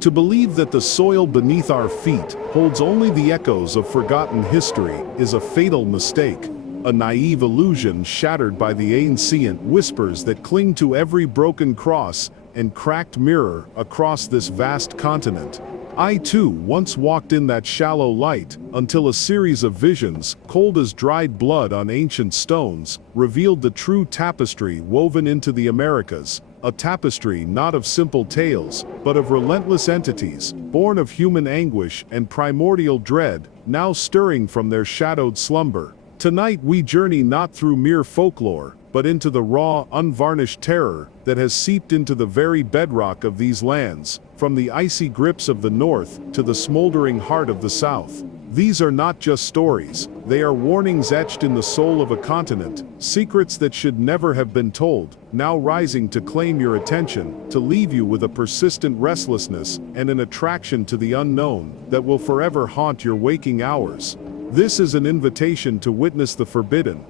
To believe that the soil beneath our feet holds only the echoes of forgotten history is a fatal mistake, a naive illusion shattered by the ancient whispers that cling to every broken cross and cracked mirror across this vast continent. I too once walked in that shallow light until a series of visions, cold as dried blood on ancient stones, revealed the true tapestry woven into the Americas. A tapestry not of simple tales, but of relentless entities, born of human anguish and primordial dread, now stirring from their shadowed slumber. Tonight we journey not through mere folklore, but into the raw, unvarnished terror that has seeped into the very bedrock of these lands, from the icy grips of the north to the smoldering heart of the south. These are not just stories, they are warnings etched in the soul of a continent, secrets that should never have been told, now rising to claim your attention, to leave you with a persistent restlessness and an attraction to the unknown that will forever haunt your waking hours. This is an invitation to witness the forbidden.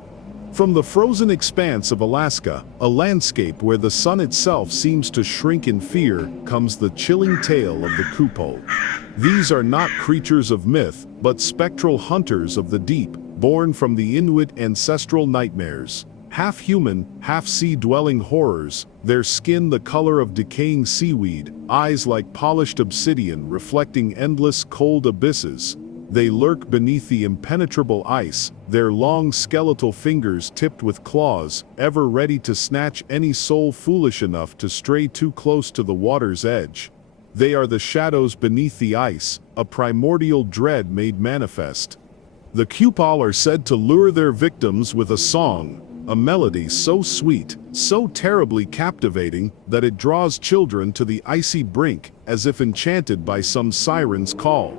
From the frozen expanse of Alaska, a landscape where the sun itself seems to shrink in fear, comes the chilling tale of the Kupol. These are not creatures of myth, but spectral hunters of the deep, born from the Inuit ancestral nightmares. Half human, half sea-dwelling horrors, their skin the color of decaying seaweed, eyes like polished obsidian reflecting endless cold abysses. They lurk beneath the impenetrable ice, their long skeletal fingers tipped with claws, ever ready to snatch any soul foolish enough to stray too close to the water's edge. They are the shadows beneath the ice, a primordial dread made manifest. The Kupal are said to lure their victims with a song, a melody so sweet, so terribly captivating, that it draws children to the icy brink, as if enchanted by some siren's call.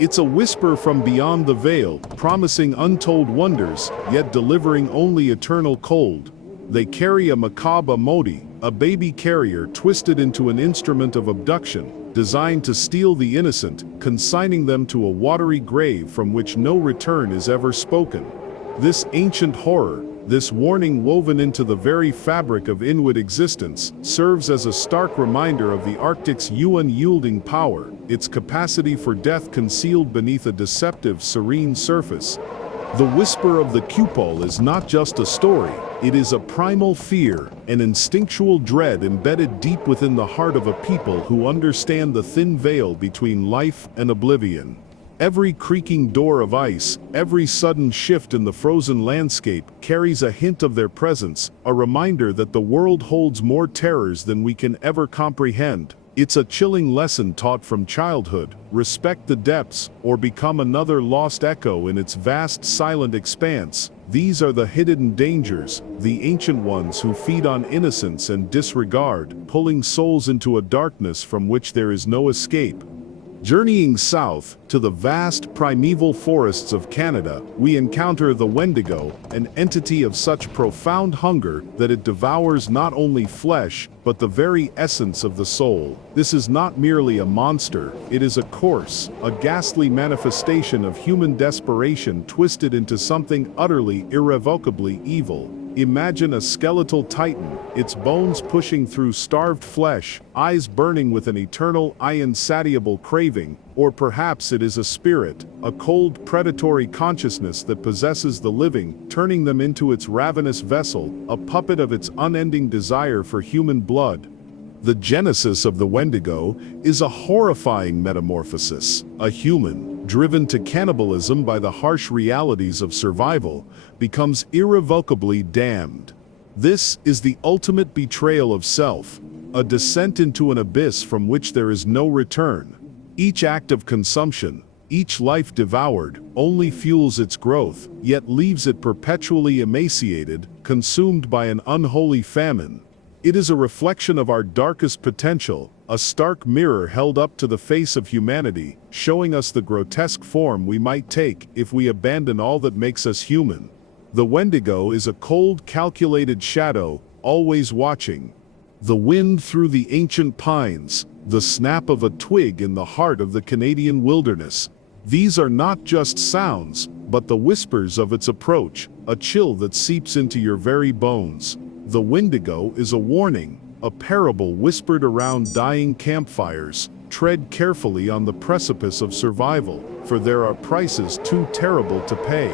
It's a whisper from beyond the veil, promising untold wonders, yet delivering only eternal cold. They carry a macabre modi, a baby carrier twisted into an instrument of abduction, designed to steal the innocent, consigning them to a watery grave from which no return is ever spoken. This ancient horror, this warning woven into the very fabric of Inuit existence, serves as a stark reminder of the Arctic's unyielding power, its capacity for death concealed beneath a deceptive, serene surface. The whisper of the Kupol is not just a story, it is a primal fear, an instinctual dread embedded deep within the heart of a people who understand the thin veil between life and oblivion. Every creaking door of ice, every sudden shift in the frozen landscape carries a hint of their presence, a reminder that the world holds more terrors than we can ever comprehend. It's a chilling lesson taught from childhood: respect the depths, or become another lost echo in its vast silent expanse. These are the hidden dangers, the ancient ones who feed on innocence and disregard, pulling souls into a darkness from which there is no escape. Journeying south, to the vast primeval forests of Canada, we encounter the Wendigo, an entity of such profound hunger that it devours not only flesh, but the very essence of the soul. This is not merely a monster, it is a coarse, a ghastly manifestation of human desperation twisted into something utterly, irrevocably evil. Imagine a skeletal titan, its bones pushing through starved flesh, eyes burning with an eternal, insatiable craving, or perhaps it is a spirit, a cold, predatory consciousness that possesses the living, turning them into its ravenous vessel, a puppet of its unending desire for human blood. The genesis of the Wendigo is a horrifying metamorphosis. A human, driven to cannibalism by the harsh realities of survival, becomes irrevocably damned. This is the ultimate betrayal of self, a descent into an abyss from which there is no return. Each act of consumption, each life devoured, only fuels its growth, yet leaves it perpetually emaciated, consumed by an unholy famine. It is a reflection of our darkest potential, a stark mirror held up to the face of humanity, showing us the grotesque form we might take if we abandon all that makes us human. The Wendigo is a cold, calculated shadow, always watching. The wind through the ancient pines, the snap of a twig in the heart of the Canadian wilderness. These are not just sounds, but the whispers of its approach, a chill that seeps into your very bones. The Wendigo is a warning, a parable whispered around dying campfires, tread carefully on the precipice of survival, for there are prices too terrible to pay.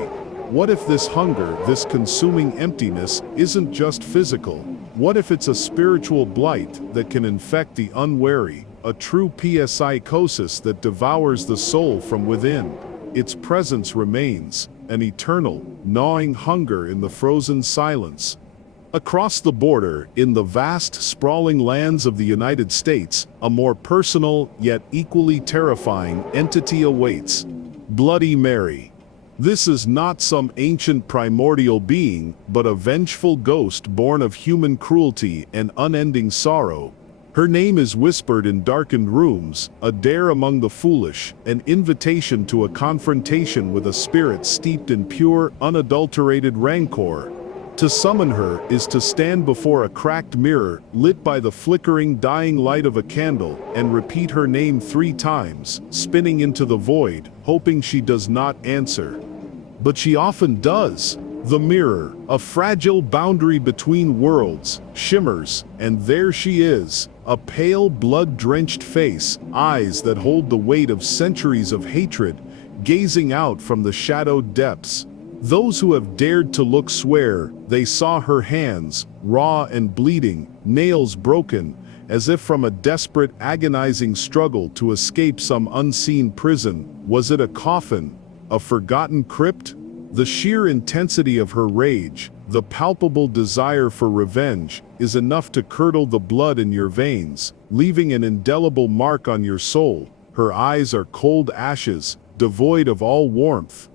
What if this hunger, this consuming emptiness, isn't just physical? What if it's a spiritual blight that can infect the unwary, a true psychosis that devours the soul from within? Its presence remains, an eternal, gnawing hunger in the frozen silence. Across the border, in the vast, sprawling lands of the United States, a more personal, yet equally terrifying entity awaits. Bloody Mary. This is not some ancient primordial being, but a vengeful ghost born of human cruelty and unending sorrow. Her name is whispered in darkened rooms, a dare among the foolish, an invitation to a confrontation with a spirit steeped in pure, unadulterated rancor. To summon her is to stand before a cracked mirror, lit by the flickering, dying light of a candle, and repeat her name 3 times, spinning into the void, hoping she does not answer. But she often does. The mirror, a fragile boundary between worlds, shimmers, and there she is, a pale, blood-drenched face, eyes that hold the weight of centuries of hatred, gazing out from the shadowed depths. Those who have dared to look swear they saw her hands, raw and bleeding, nails broken, as if from a desperate, agonizing struggle to escape some unseen prison. Was it a coffin? A forgotten crypt? The sheer intensity of her rage, the palpable desire for revenge, is enough to curdle the blood in your veins, leaving an indelible mark on your soul. Her eyes are cold ashes, devoid of all warmth.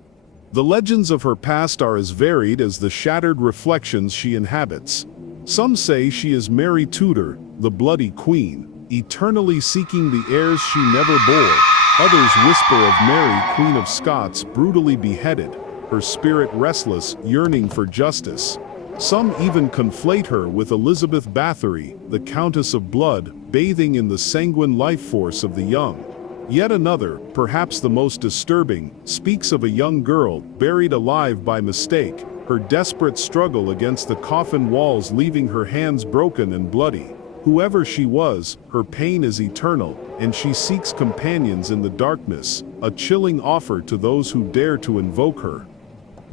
The legends of her past are as varied as the shattered reflections she inhabits. Some say she is Mary Tudor, the Bloody Queen, eternally seeking the heirs she never bore. Others whisper of Mary, Queen of Scots, brutally beheaded, her spirit restless, yearning for justice. Some even conflate her with Elizabeth Bathory, the Countess of Blood, bathing in the sanguine life force of the young. Yet another, perhaps the most disturbing, speaks of a young girl buried alive by mistake, her desperate struggle against the coffin walls leaving her hands broken and bloody. Whoever she was, her pain is eternal, and she seeks companions in the darkness, a chilling offer to those who dare to invoke her.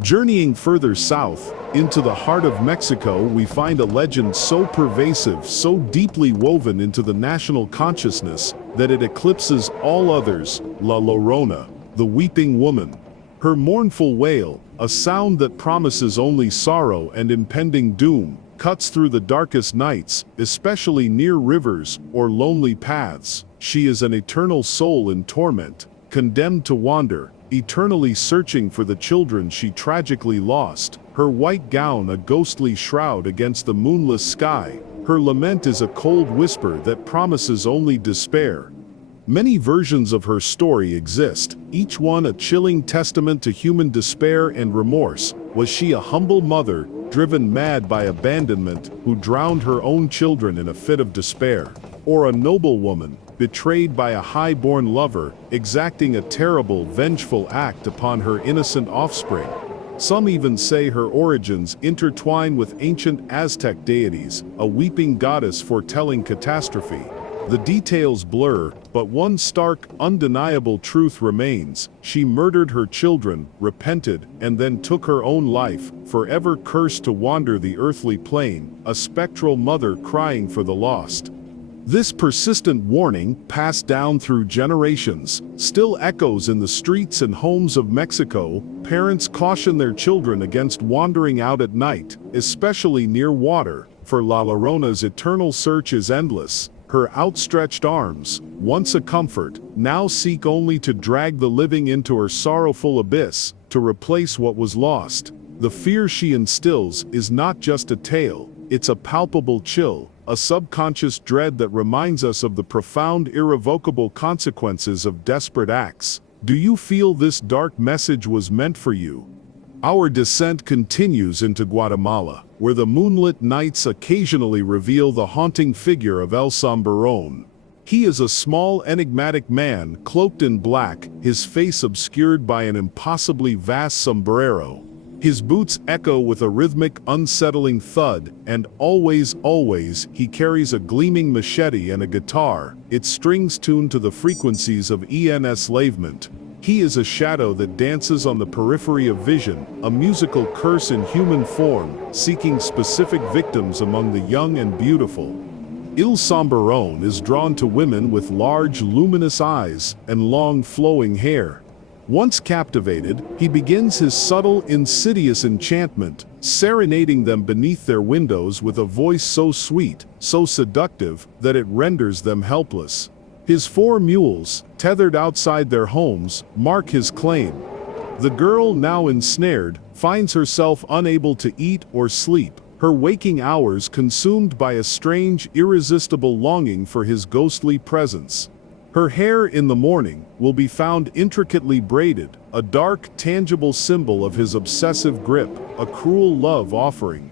Journeying further south, into the heart of Mexico, we find a legend so pervasive, so deeply woven into the national consciousness, that it eclipses all others: La Llorona, the weeping woman. Her mournful wail, a sound that promises only sorrow and impending doom, cuts through the darkest nights, especially near rivers or lonely paths. She is an eternal soul in torment, condemned to wander, eternally searching for the children she tragically lost. Her white gown a ghostly shroud against the moonless sky. Her lament is a cold whisper that promises only despair. Many versions of her story exist, each one a chilling testament to human despair and remorse. Was she a humble mother, driven mad by abandonment, who drowned her own children in a fit of despair? Or a noble woman, betrayed by a high-born lover, exacting a terrible, vengeful act upon her innocent offspring? Some even say her origins intertwine with ancient Aztec deities, a weeping goddess foretelling catastrophe. The details blur, but one stark, undeniable truth remains: she murdered her children, repented, and then took her own life, forever cursed to wander the earthly plane, a spectral mother crying for the lost. This persistent warning, passed down through generations, still echoes in the streets and homes of Mexico. Parents caution their children against wandering out at night, especially near water, for La Llorona's eternal search is endless. Her outstretched arms, once a comfort, now seek only to drag the living into her sorrowful abyss, to replace what was lost. The fear she instills is not just a tale, it's a palpable chill, a subconscious dread that reminds us of the profound, irrevocable consequences of desperate acts. Do you feel this dark message was meant for you? Our descent continues into Guatemala, where the moonlit nights occasionally reveal the haunting figure of El Sombrerón. He is a small, enigmatic man, cloaked in black, his face obscured by an impossibly vast sombrero. His boots echo with a rhythmic, unsettling thud, and always, always, he carries a gleaming machete and a guitar, its strings tuned to the frequencies of enslavement. He is a shadow that dances on the periphery of vision, a musical curse in human form, seeking specific victims among the young and beautiful. Il Sombrerone is drawn to women with large, luminous eyes and long, flowing hair. Once captivated, he begins his subtle, insidious enchantment, serenading them beneath their windows with a voice so sweet, so seductive, that it renders them helpless. His 4 mules, tethered outside their homes, mark his claim. The girl, now ensnared, finds herself unable to eat or sleep, her waking hours consumed by a strange, irresistible longing for his ghostly presence. Her hair in the morning will be found intricately braided, a dark, tangible symbol of his obsessive grip, a cruel love offering.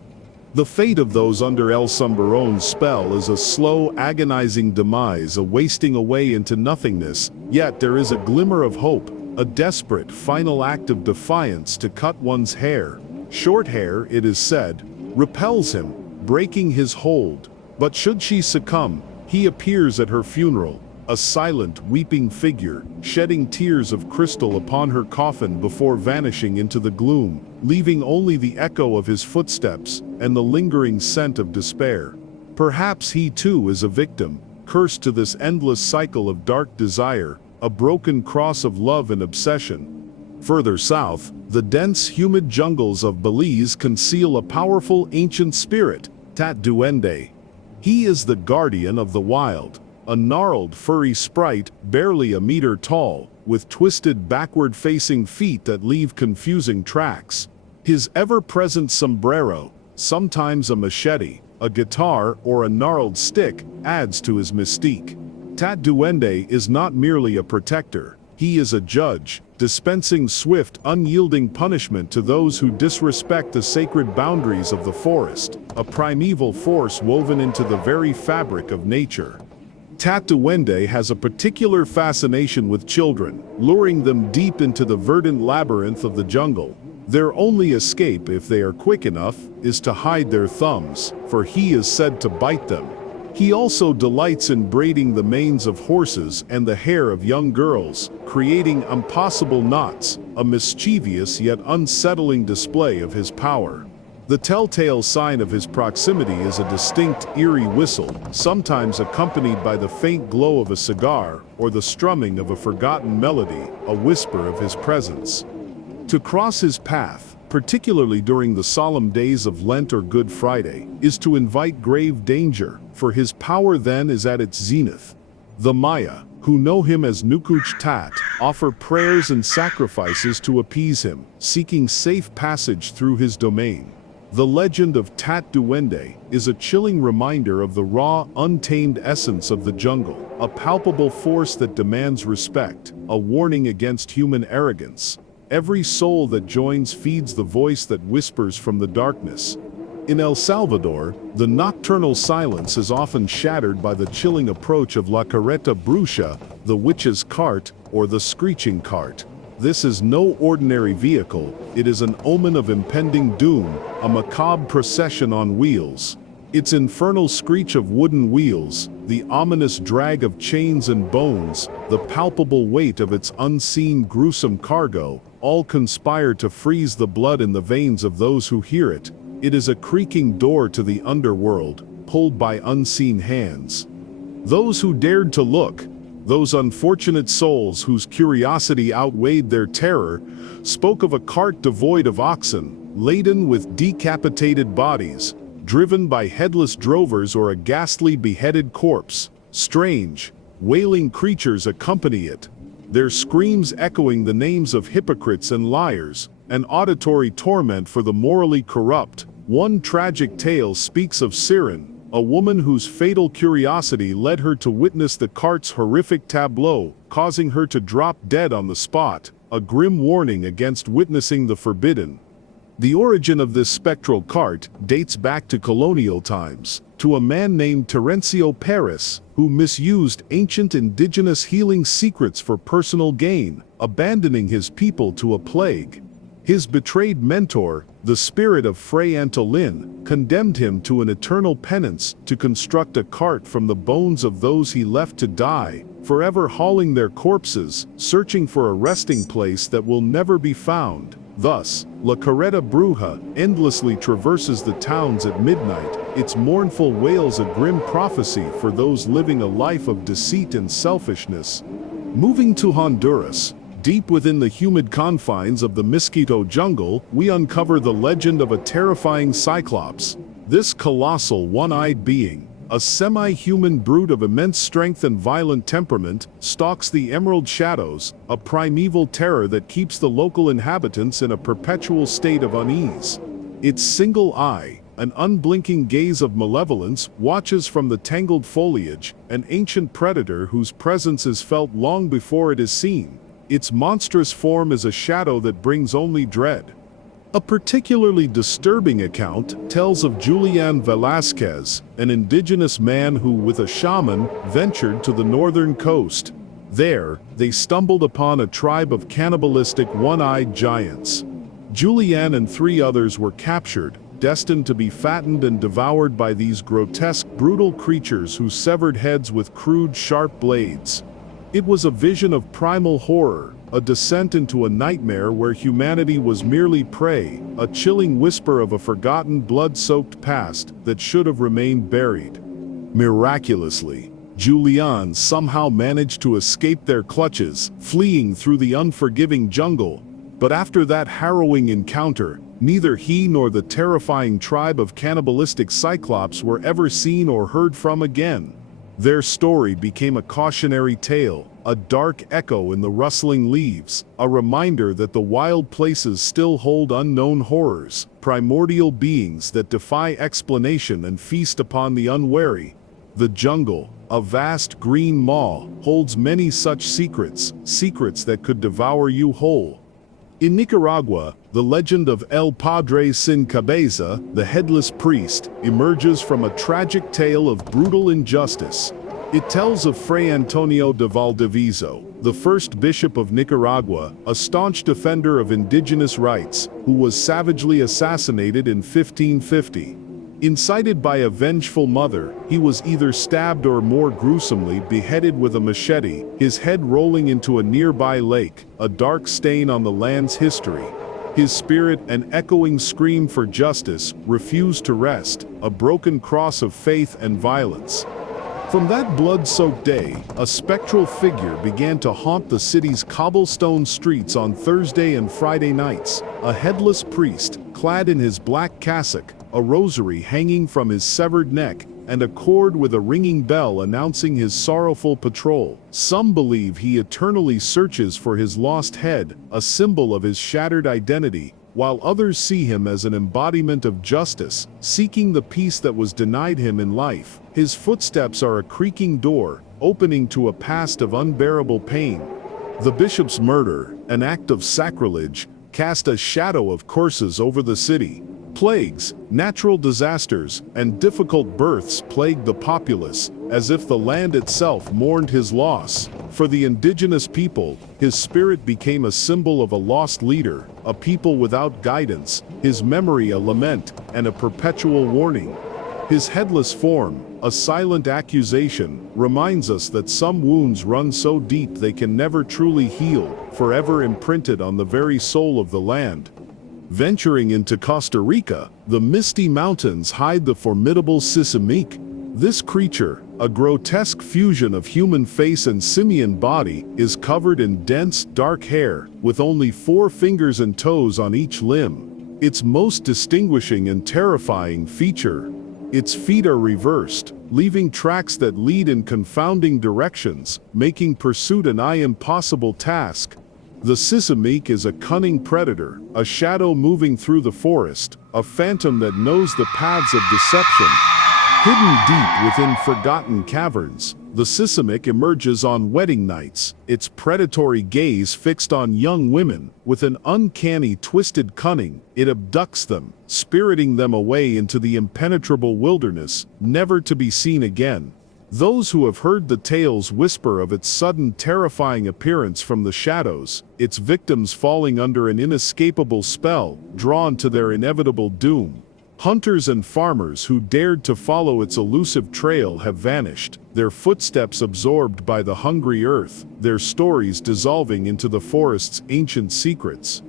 The fate of those under El Somberone's spell is a slow, agonizing demise, a wasting away into nothingness, yet there is a glimmer of hope, a desperate, final act of defiance to cut one's hair. Short hair, it is said, repels him, breaking his hold. But should she succumb, he appears at her funeral, a silent, weeping figure, shedding tears of crystal upon her coffin before vanishing into the gloom, leaving only the echo of his footsteps and the lingering scent of despair. Perhaps he too is a victim, cursed to this endless cycle of dark desire, a broken cross of love and obsession. Further south, the dense, humid jungles of Belize conceal a powerful ancient spirit, Tat Duende. He is the guardian of the wild, a gnarled, furry sprite, barely a meter tall, with twisted backward-facing feet that leave confusing tracks. His ever-present sombrero, sometimes a machete, a guitar, or a gnarled stick, adds to his mystique. Tat Duende is not merely a protector, he is a judge, dispensing swift, unyielding punishment to those who disrespect the sacred boundaries of the forest, a primeval force woven into the very fabric of nature. Tat Duende has a particular fascination with children, luring them deep into the verdant labyrinth of the jungle. Their only escape, if they are quick enough, is to hide their thumbs, for he is said to bite them. He also delights in braiding the manes of horses and the hair of young girls, creating impossible knots, a mischievous yet unsettling display of his power. The telltale sign of his proximity is a distinct, eerie whistle, sometimes accompanied by the faint glow of a cigar or the strumming of a forgotten melody, a whisper of his presence. To cross his path, particularly during the solemn days of Lent or Good Friday, is to invite grave danger, for his power then is at its zenith. The Maya, who know him as Nukuch Tat, offer prayers and sacrifices to appease him, seeking safe passage through his domain. The legend of Tat Duende is a chilling reminder of the raw, untamed essence of the jungle, a palpable force that demands respect, a warning against human arrogance. Every soul that joins feeds the voice that whispers from the darkness. In El Salvador, the nocturnal silence is often shattered by the chilling approach of La Carreta Bruja, the witch's cart, or the screeching cart. This is no ordinary vehicle, it is an omen of impending doom, a macabre procession on wheels. Its infernal screech of wooden wheels, the ominous drag of chains and bones, the palpable weight of its unseen gruesome cargo, all conspire to freeze the blood in the veins of those who hear it. It is a creaking door to the underworld, pulled by unseen hands. Those who dared to look, those unfortunate souls whose curiosity outweighed their terror, spoke of a cart devoid of oxen, laden with decapitated bodies, driven by headless drovers or a ghastly beheaded corpse. Strange, wailing creatures accompany it, their screams echoing the names of hypocrites and liars, an auditory torment for the morally corrupt. One tragic tale speaks of Siren, a woman whose fatal curiosity led her to witness the cart's horrific tableau, causing her to drop dead on the spot, a grim warning against witnessing the forbidden. The origin of this spectral cart dates back to colonial times, to a man named Terencio Paris, who misused ancient indigenous healing secrets for personal gain, abandoning his people to a plague. His betrayed mentor, the spirit of Frey Antolin, condemned him to an eternal penance to construct a cart from the bones of those he left to die, forever hauling their corpses, searching for a resting place that will never be found. Thus, La Carreta Bruja endlessly traverses the towns at midnight, its mournful wails a grim prophecy for those living a life of deceit and selfishness. Moving to Honduras, deep within the humid confines of the Mosquito jungle, we uncover the legend of a terrifying cyclops. This colossal one-eyed being, a semi-human brute of immense strength and violent temperament, stalks the Emerald Shadows, a primeval terror that keeps the local inhabitants in a perpetual state of unease. Its single eye, an unblinking gaze of malevolence, watches from the tangled foliage, an ancient predator whose presence is felt long before it is seen. Its monstrous form is a shadow that brings only dread. A particularly disturbing account tells of Julian Velasquez, an indigenous man who, with a shaman, ventured to the northern coast. There, they stumbled upon a tribe of cannibalistic one-eyed giants. Julian and 3 others were captured, destined to be fattened and devoured by these grotesque, brutal creatures who severed heads with crude, sharp blades. It was a vision of primal horror, a descent into a nightmare where humanity was merely prey, a chilling whisper of a forgotten blood-soaked past that should have remained buried. Miraculously, Julian somehow managed to escape their clutches, fleeing through the unforgiving jungle. But after that harrowing encounter, neither he nor the terrifying tribe of cannibalistic cyclops were ever seen or heard from again. Their story became a cautionary tale, a dark echo in the rustling leaves, a reminder that the wild places still hold unknown horrors, primordial beings that defy explanation and feast upon the unwary. The jungle, a vast green maw, holds many such secrets, secrets that could devour you whole. In Nicaragua, the legend of El Padre Sin Cabeza, the headless priest, emerges from a tragic tale of brutal injustice. It tells of Fray Antonio de Valdiviso, the first bishop of Nicaragua, a staunch defender of indigenous rights, who was savagely assassinated in 1550. Incited by a vengeful mother, he was either stabbed or more gruesomely beheaded with a machete, his head rolling into a nearby lake, a dark stain on the land's history. His spirit, an echoing scream for justice, refused to rest, a broken cross of faith and violence. From that blood-soaked day, a spectral figure began to haunt the city's cobblestone streets on Thursday and Friday nights, a headless priest, clad in his black cassock, a rosary hanging from his severed neck, and a cord with a ringing bell announcing his sorrowful patrol. Some believe he eternally searches for his lost head, a symbol of his shattered identity, while others see him as an embodiment of justice, seeking the peace that was denied him in life. His footsteps are a creaking door, opening to a past of unbearable pain. The bishop's murder, an act of sacrilege, cast a shadow of curses over the city. Plagues, natural disasters, and difficult births plagued the populace, as if the land itself mourned his loss. For the indigenous people, his spirit became a symbol of a lost leader, a people without guidance, his memory a lament, and a perpetual warning. His headless form, a silent accusation, reminds us that some wounds run so deep they can never truly heal, forever imprinted on the very soul of the land. Venturing into Costa Rica, the misty mountains hide the formidable Sisimic. This creature, a grotesque fusion of human face and simian body, is covered in dense, dark hair, with only 4 fingers and toes on each limb. Its most distinguishing and terrifying feature: its feet are reversed, leaving tracks that lead in confounding directions, making pursuit an impossible task. The Sisimic is a cunning predator, a shadow moving through the forest, a phantom that knows the paths of deception. Hidden deep within forgotten caverns, the Sisimic emerges on wedding nights, its predatory gaze fixed on young women. With an uncanny twisted cunning, it abducts them, spiriting them away into the impenetrable wilderness, never to be seen again. Those who have heard the tales whisper of its sudden terrifying appearance from the shadows, its victims falling under an inescapable spell, drawn to their inevitable doom. Hunters and farmers who dared to follow its elusive trail have vanished, their footsteps absorbed by the hungry earth, their stories dissolving into the forest's ancient secrets.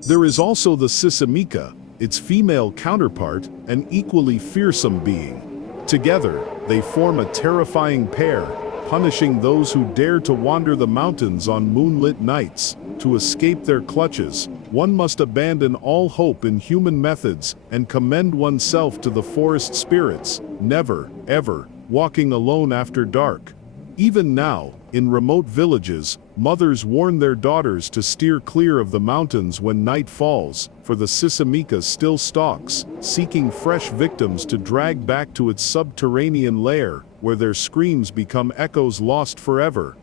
There is also the Sisamika, its female counterpart, an equally fearsome being. Together, they form a terrifying pair, punishing those who dare to wander the mountains on moonlit nights. To escape their clutches, one must abandon all hope in human methods and commend oneself to the forest spirits, never, ever, walking alone after dark. Even now, in remote villages, mothers warn their daughters to steer clear of the mountains when night falls, for the Sisamika still stalks, seeking fresh victims to drag back to its subterranean lair, where their screams become echoes lost forever.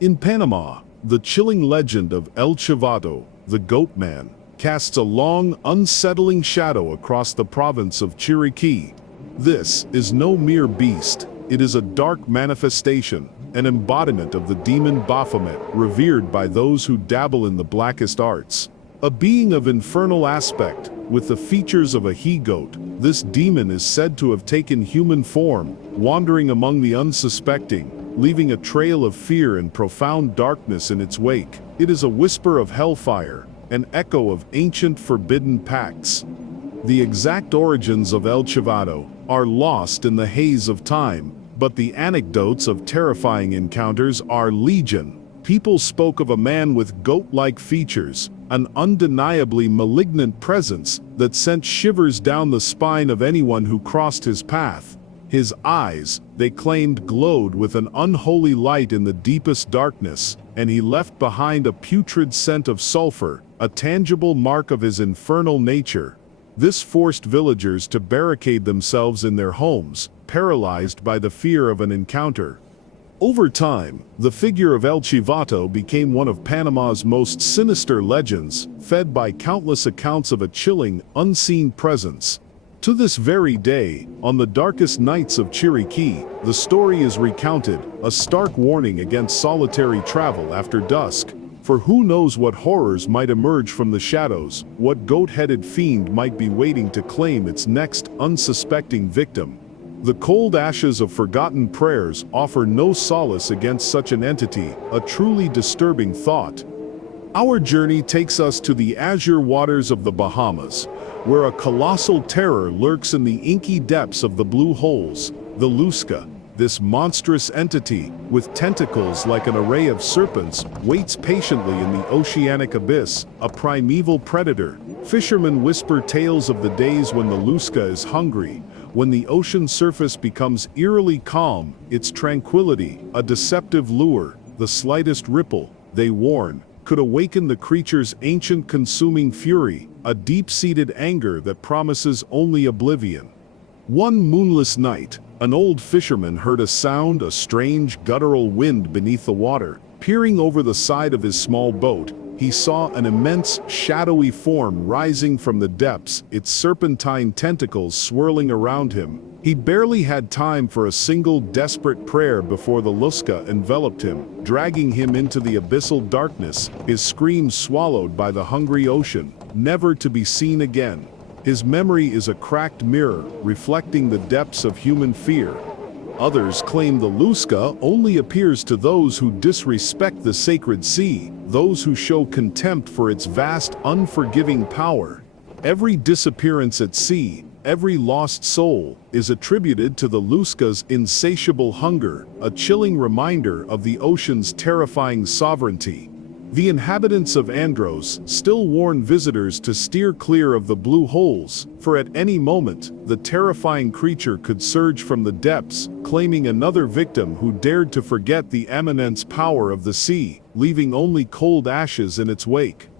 In Panama, the chilling legend of El Chivato, the Goat Man, casts a long, unsettling shadow across the province of Chiriquí. This is no mere beast. It is a dark manifestation, an embodiment of the demon Baphomet, revered by those who dabble in the blackest arts. A being of infernal aspect, with the features of a he-goat, this demon is said to have taken human form, wandering among the unsuspecting, leaving a trail of fear and profound darkness in its wake. It is a whisper of hellfire, an echo of ancient forbidden pacts. The exact origins of El Chivato are lost in the haze of time, but the anecdotes of terrifying encounters are legion. People spoke of a man with goat-like features, an undeniably malignant presence that sent shivers down the spine of anyone who crossed his path. His eyes, they claimed, glowed with an unholy light in the deepest darkness, and he left behind a putrid scent of sulfur, a tangible mark of his infernal nature. This forced villagers to barricade themselves in their homes, paralyzed by the fear of an encounter. Over time, the figure of El Chivato became one of Panama's most sinister legends, fed by countless accounts of a chilling, unseen presence. To this very day, on the darkest nights of Chiriquí, the story is recounted, a stark warning against solitary travel after dusk. For who knows what horrors might emerge from the shadows, what goat-headed fiend might be waiting to claim its next unsuspecting victim. The cold ashes of forgotten prayers offer no solace against such an entity, a truly disturbing thought. Our journey takes us to the azure waters of the Bahamas, where a colossal terror lurks in the inky depths of the blue holes, the Lusca. This monstrous entity, with tentacles like an array of serpents, waits patiently in the oceanic abyss, a primeval predator. Fishermen whisper tales of the days when the Lusca is hungry, when the ocean surface becomes eerily calm, its tranquility, a deceptive lure. The slightest ripple, they warn, could awaken the creature's ancient consuming fury, a deep-seated anger that promises only oblivion. One moonless night, an old fisherman heard a sound, a strange, guttural wind beneath the water. Peering over the side of his small boat, he saw an immense, shadowy form rising from the depths, its serpentine tentacles swirling around him. He barely had time for a single desperate prayer before the Lusca enveloped him, dragging him into the abyssal darkness, his screams swallowed by the hungry ocean, never to be seen again. His memory is a cracked mirror, reflecting the depths of human fear. Others claim the Lusca only appears to those who disrespect the sacred sea, those who show contempt for its vast, unforgiving power. Every disappearance at sea, every lost soul, is attributed to the Lusca's insatiable hunger, a chilling reminder of the ocean's terrifying sovereignty. The inhabitants of Andros still warn visitors to steer clear of the blue holes, for at any moment, the terrifying creature could surge from the depths, claiming another victim who dared to forget the immense power of the sea, leaving only cold ashes in its wake.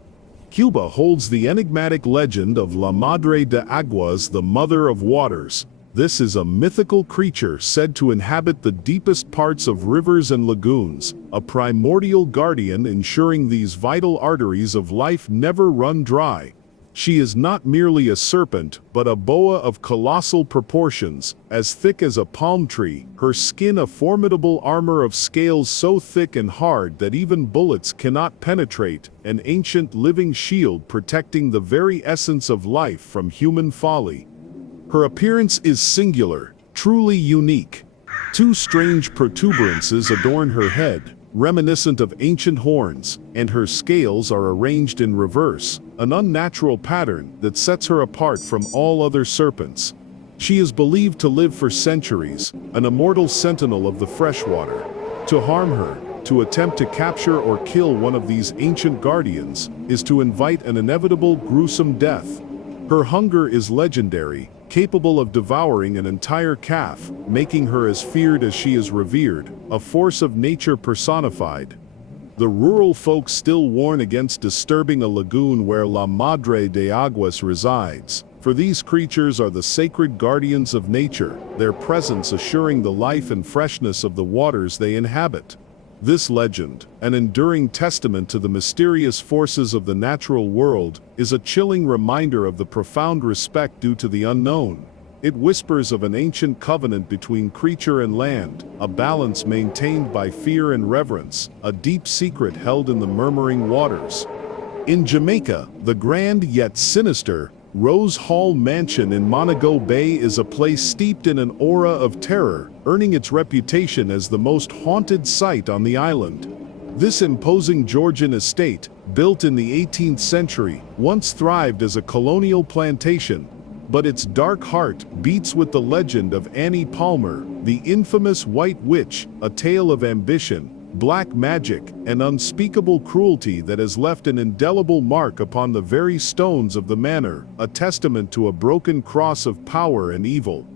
Cuba holds the enigmatic legend of La Madre de Aguas, the Mother of Waters. This is a mythical creature said to inhabit the deepest parts of rivers and lagoons, a primordial guardian ensuring these vital arteries of life never run dry. She is not merely a serpent, but a boa of colossal proportions, as thick as a palm tree, her skin a formidable armor of scales so thick and hard that even bullets cannot penetrate, an ancient living shield protecting the very essence of life from human folly. Her appearance is singular, truly unique. Two strange protuberances adorn her head, reminiscent of ancient horns, and her scales are arranged in reverse, an unnatural pattern that sets her apart from all other serpents. She is believed to live for centuries, an immortal sentinel of the freshwater. To harm her, to attempt to capture or kill one of these ancient guardians, is to invite an inevitable gruesome death. Her hunger is legendary, capable of devouring an entire calf, making her as feared as she is revered, a force of nature personified. The rural folk still warn against disturbing a lagoon where La Madre de Aguas resides, for these creatures are the sacred guardians of nature, their presence assuring the life and freshness of the waters they inhabit. This legend, an enduring testament to the mysterious forces of the natural world, is a chilling reminder of the profound respect due to the unknown. It whispers of an ancient covenant between creature and land, a balance maintained by fear and reverence, a deep secret held in the murmuring waters. In Jamaica, the grand yet sinister Rose Hall Mansion in Monago Bay is a place steeped in an aura of terror, earning its reputation as the most haunted site on the island. This imposing Georgian estate, built in the 18th century, once thrived as a colonial plantation, but its dark heart beats with the legend of Annie Palmer, the infamous White Witch, a tale of ambition, black magic, and unspeakable cruelty that has left an indelible mark upon the very stones of the manor, a testament to a broken cross of power and evil.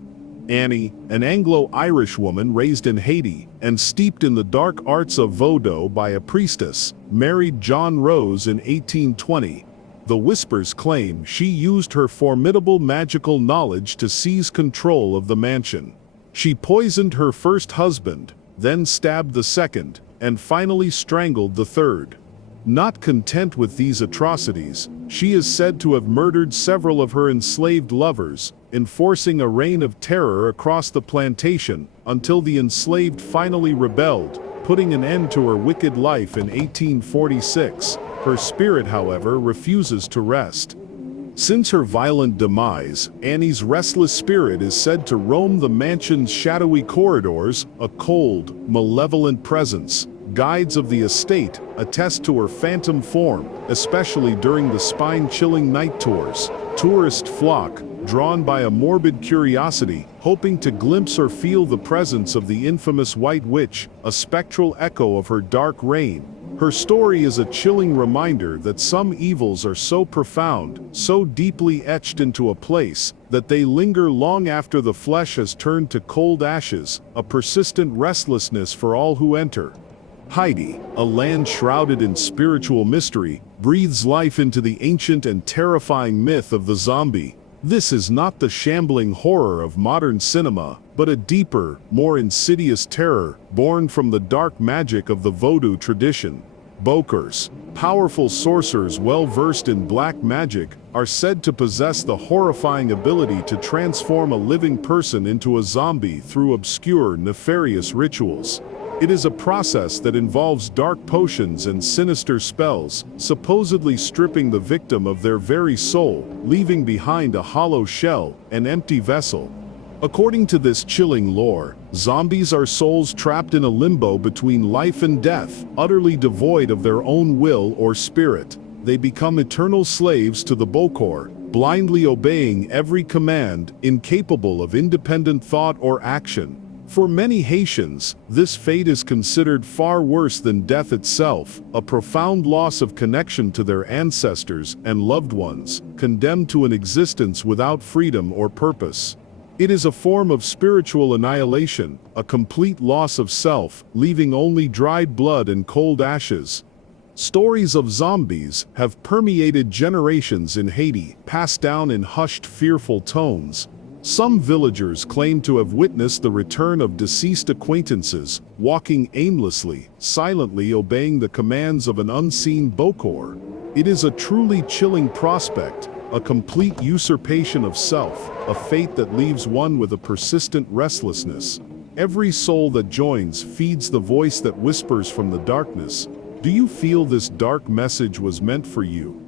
Annie, an Anglo-Irish woman raised in Haiti and steeped in the dark arts of voodoo by a priestess, married John Rose in 1820. The whispers claim she used her formidable magical knowledge to seize control of the mansion. She poisoned her first husband, then stabbed the second, and finally strangled the third. Not content with these atrocities, she is said to have murdered several of her enslaved lovers, enforcing a reign of terror across the plantation until the enslaved finally rebelled, putting an end to her wicked life in 1846. Her spirit, however, refuses to rest. Since her violent demise, Annie's restless spirit is said to roam the mansion's shadowy corridors, a cold, malevolent presence. Guides of the estate attest to her phantom form, especially during the spine-chilling night tours. Tourists flock, drawn by a morbid curiosity, hoping to glimpse or feel the presence of the infamous White Witch, a spectral echo of her dark reign. Her story is a chilling reminder that some evils are so profound, so deeply etched into a place, that they linger long after the flesh has turned to cold ashes, a persistent restlessness for all who enter. Haiti, a land shrouded in spiritual mystery, breathes life into the ancient and terrifying myth of the zombie. This is not the shambling horror of modern cinema, but a deeper, more insidious terror, born from the dark magic of the Vodou tradition. Bokers, powerful sorcerers well versed in black magic, are said to possess the horrifying ability to transform a living person into a zombie through obscure, nefarious rituals. It is a process that involves dark potions and sinister spells, supposedly stripping the victim of their very soul, leaving behind a hollow shell, an empty vessel. According to this chilling lore, zombies are souls trapped in a limbo between life and death, utterly devoid of their own will or spirit. They become eternal slaves to the Bokor, blindly obeying every command, incapable of independent thought or action. For many Haitians, this fate is considered far worse than death itself, a profound loss of connection to their ancestors and loved ones, condemned to an existence without freedom or purpose. It is a form of spiritual annihilation, a complete loss of self, leaving only dried blood and cold ashes. Stories of zombies have permeated generations in Haiti, passed down in hushed, fearful tones. Some villagers claim to have witnessed the return of deceased acquaintances, walking aimlessly, silently obeying the commands of an unseen Bokor. It is a truly chilling prospect, a complete usurpation of self, a fate that leaves one with a persistent restlessness. Every soul that joins feeds the voice that whispers from the darkness. Do you feel this dark message was meant for you?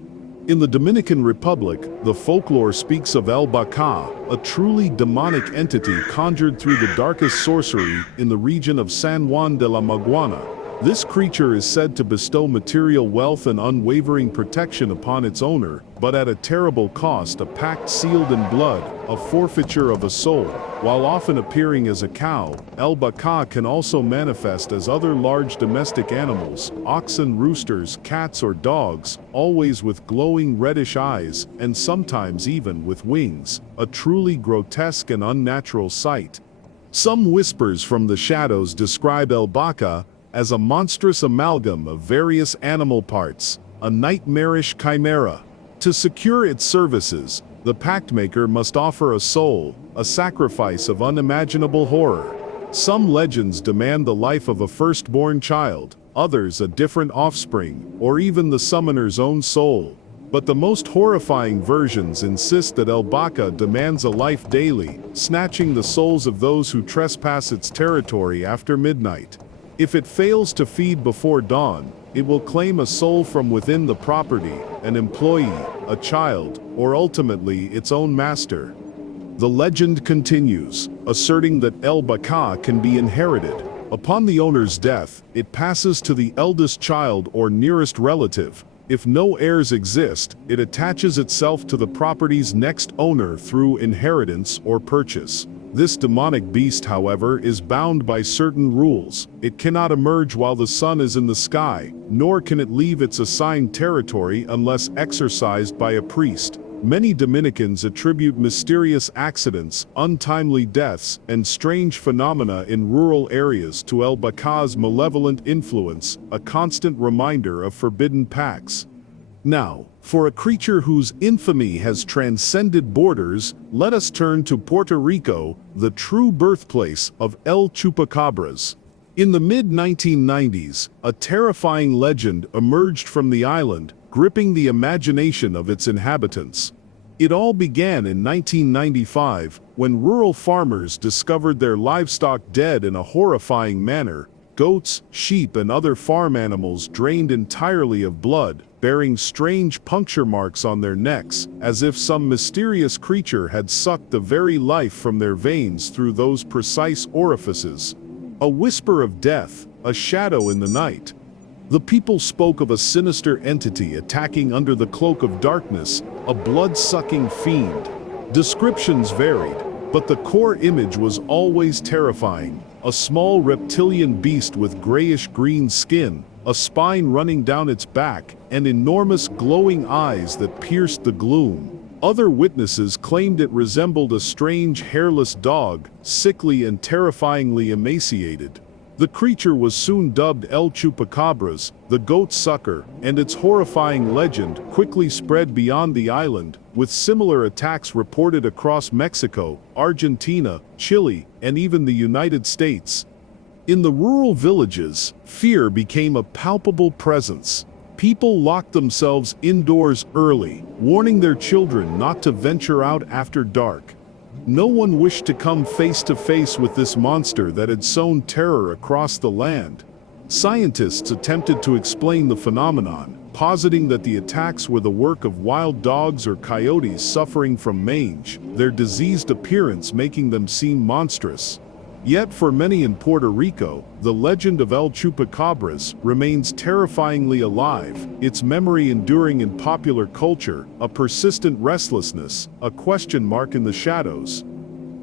In the Dominican Republic, the folklore speaks of El Bacá, a truly demonic entity conjured through the darkest sorcery in the region of San Juan de la Maguana. This creature is said to bestow material wealth and unwavering protection upon its owner, but at a terrible cost: a pact sealed in blood, a forfeiture of a soul. While often appearing as a cow, El Bacá can also manifest as other large domestic animals: oxen, roosters, cats, or dogs, always with glowing reddish eyes, and sometimes even with wings, a truly grotesque and unnatural sight. Some whispers from the shadows describe El Bacá as a monstrous amalgam of various animal parts, a nightmarish chimera. To secure its services, the pact-maker must offer a soul, a sacrifice of unimaginable horror. Some legends demand the life of a firstborn child, others a different offspring, or even the summoner's own soul. But the most horrifying versions insist that El Bacá demands a life daily, snatching the souls of those who trespass its territory after midnight. If it fails to feed before dawn, it will claim a soul from within the property, an employee, a child, or ultimately its own master. The legend continues, asserting that El Bacá can be inherited. Upon the owner's death, it passes to the eldest child or nearest relative. If no heirs exist, it attaches itself to the property's next owner through inheritance or purchase. This demonic beast, however, is bound by certain rules. It cannot emerge while the sun is in the sky, nor can it leave its assigned territory unless exorcised by a priest. Many Dominicans attribute mysterious accidents, untimely deaths, and strange phenomena in rural areas to El Bacá's malevolent influence, a constant reminder of forbidden pacts. Now, for a creature whose infamy has transcended borders, let us turn to Puerto Rico, the true birthplace of El Chupacabras. In the mid-1990s, a terrifying legend emerged from the island, gripping the imagination of its inhabitants. It all began in 1995, when rural farmers discovered their livestock dead in a horrifying manner: goats, sheep, and other farm animals drained entirely of blood, bearing strange puncture marks on their necks, as if some mysterious creature had sucked the very life from their veins through those precise orifices. A whisper of death, a shadow in the night. The people spoke of a sinister entity attacking under the cloak of darkness, a blood-sucking fiend. Descriptions varied, but the core image was always terrifying: a small reptilian beast with grayish-green skin, a spine running down its back, and enormous glowing eyes that pierced the gloom. Other witnesses claimed it resembled a strange hairless dog, sickly and terrifyingly emaciated. The creature was soon dubbed El Chupacabras, the goat sucker, and its horrifying legend quickly spread beyond the island, with similar attacks reported across Mexico, Argentina, Chile, and even the United States. In the rural villages, fear became a palpable presence. People locked themselves indoors early, warning their children not to venture out after dark. No one wished to come face to face with this monster that had sown terror across the land. Scientists attempted to explain the phenomenon, positing that the attacks were the work of wild dogs or coyotes suffering from mange, their diseased appearance making them seem monstrous. Yet for many in Puerto Rico, the legend of El Chupacabras remains terrifyingly alive, its memory enduring in popular culture, a persistent restlessness, a question mark in the shadows.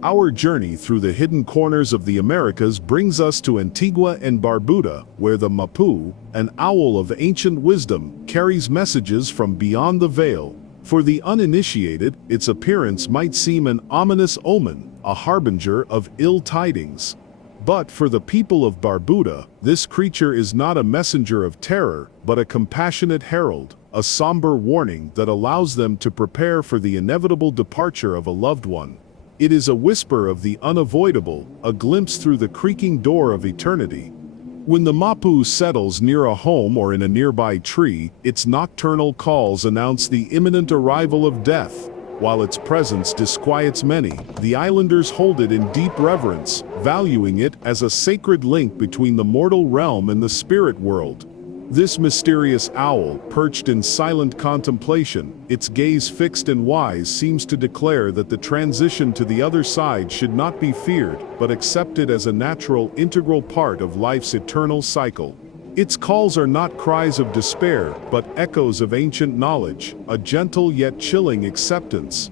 Our journey through the hidden corners of the Americas brings us to Antigua and Barbuda, where the Mapu, an owl of ancient wisdom, carries messages from beyond the veil. For the uninitiated, its appearance might seem an ominous omen, a harbinger of ill tidings. But for the people of Barbuda, this creature is not a messenger of terror, but a compassionate herald, a somber warning that allows them to prepare for the inevitable departure of a loved one. It is a whisper of the unavoidable, a glimpse through the creaking door of eternity. When the Mapu settles near a home or in a nearby tree, its nocturnal calls announce the imminent arrival of death. While its presence disquiets many, the islanders hold it in deep reverence, valuing it as a sacred link between the mortal realm and the spirit world. This mysterious owl, perched in silent contemplation, its gaze fixed and wise, seems to declare that the transition to the other side should not be feared, but accepted as a natural, integral part of life's eternal cycle. Its calls are not cries of despair, but echoes of ancient knowledge, a gentle yet chilling acceptance.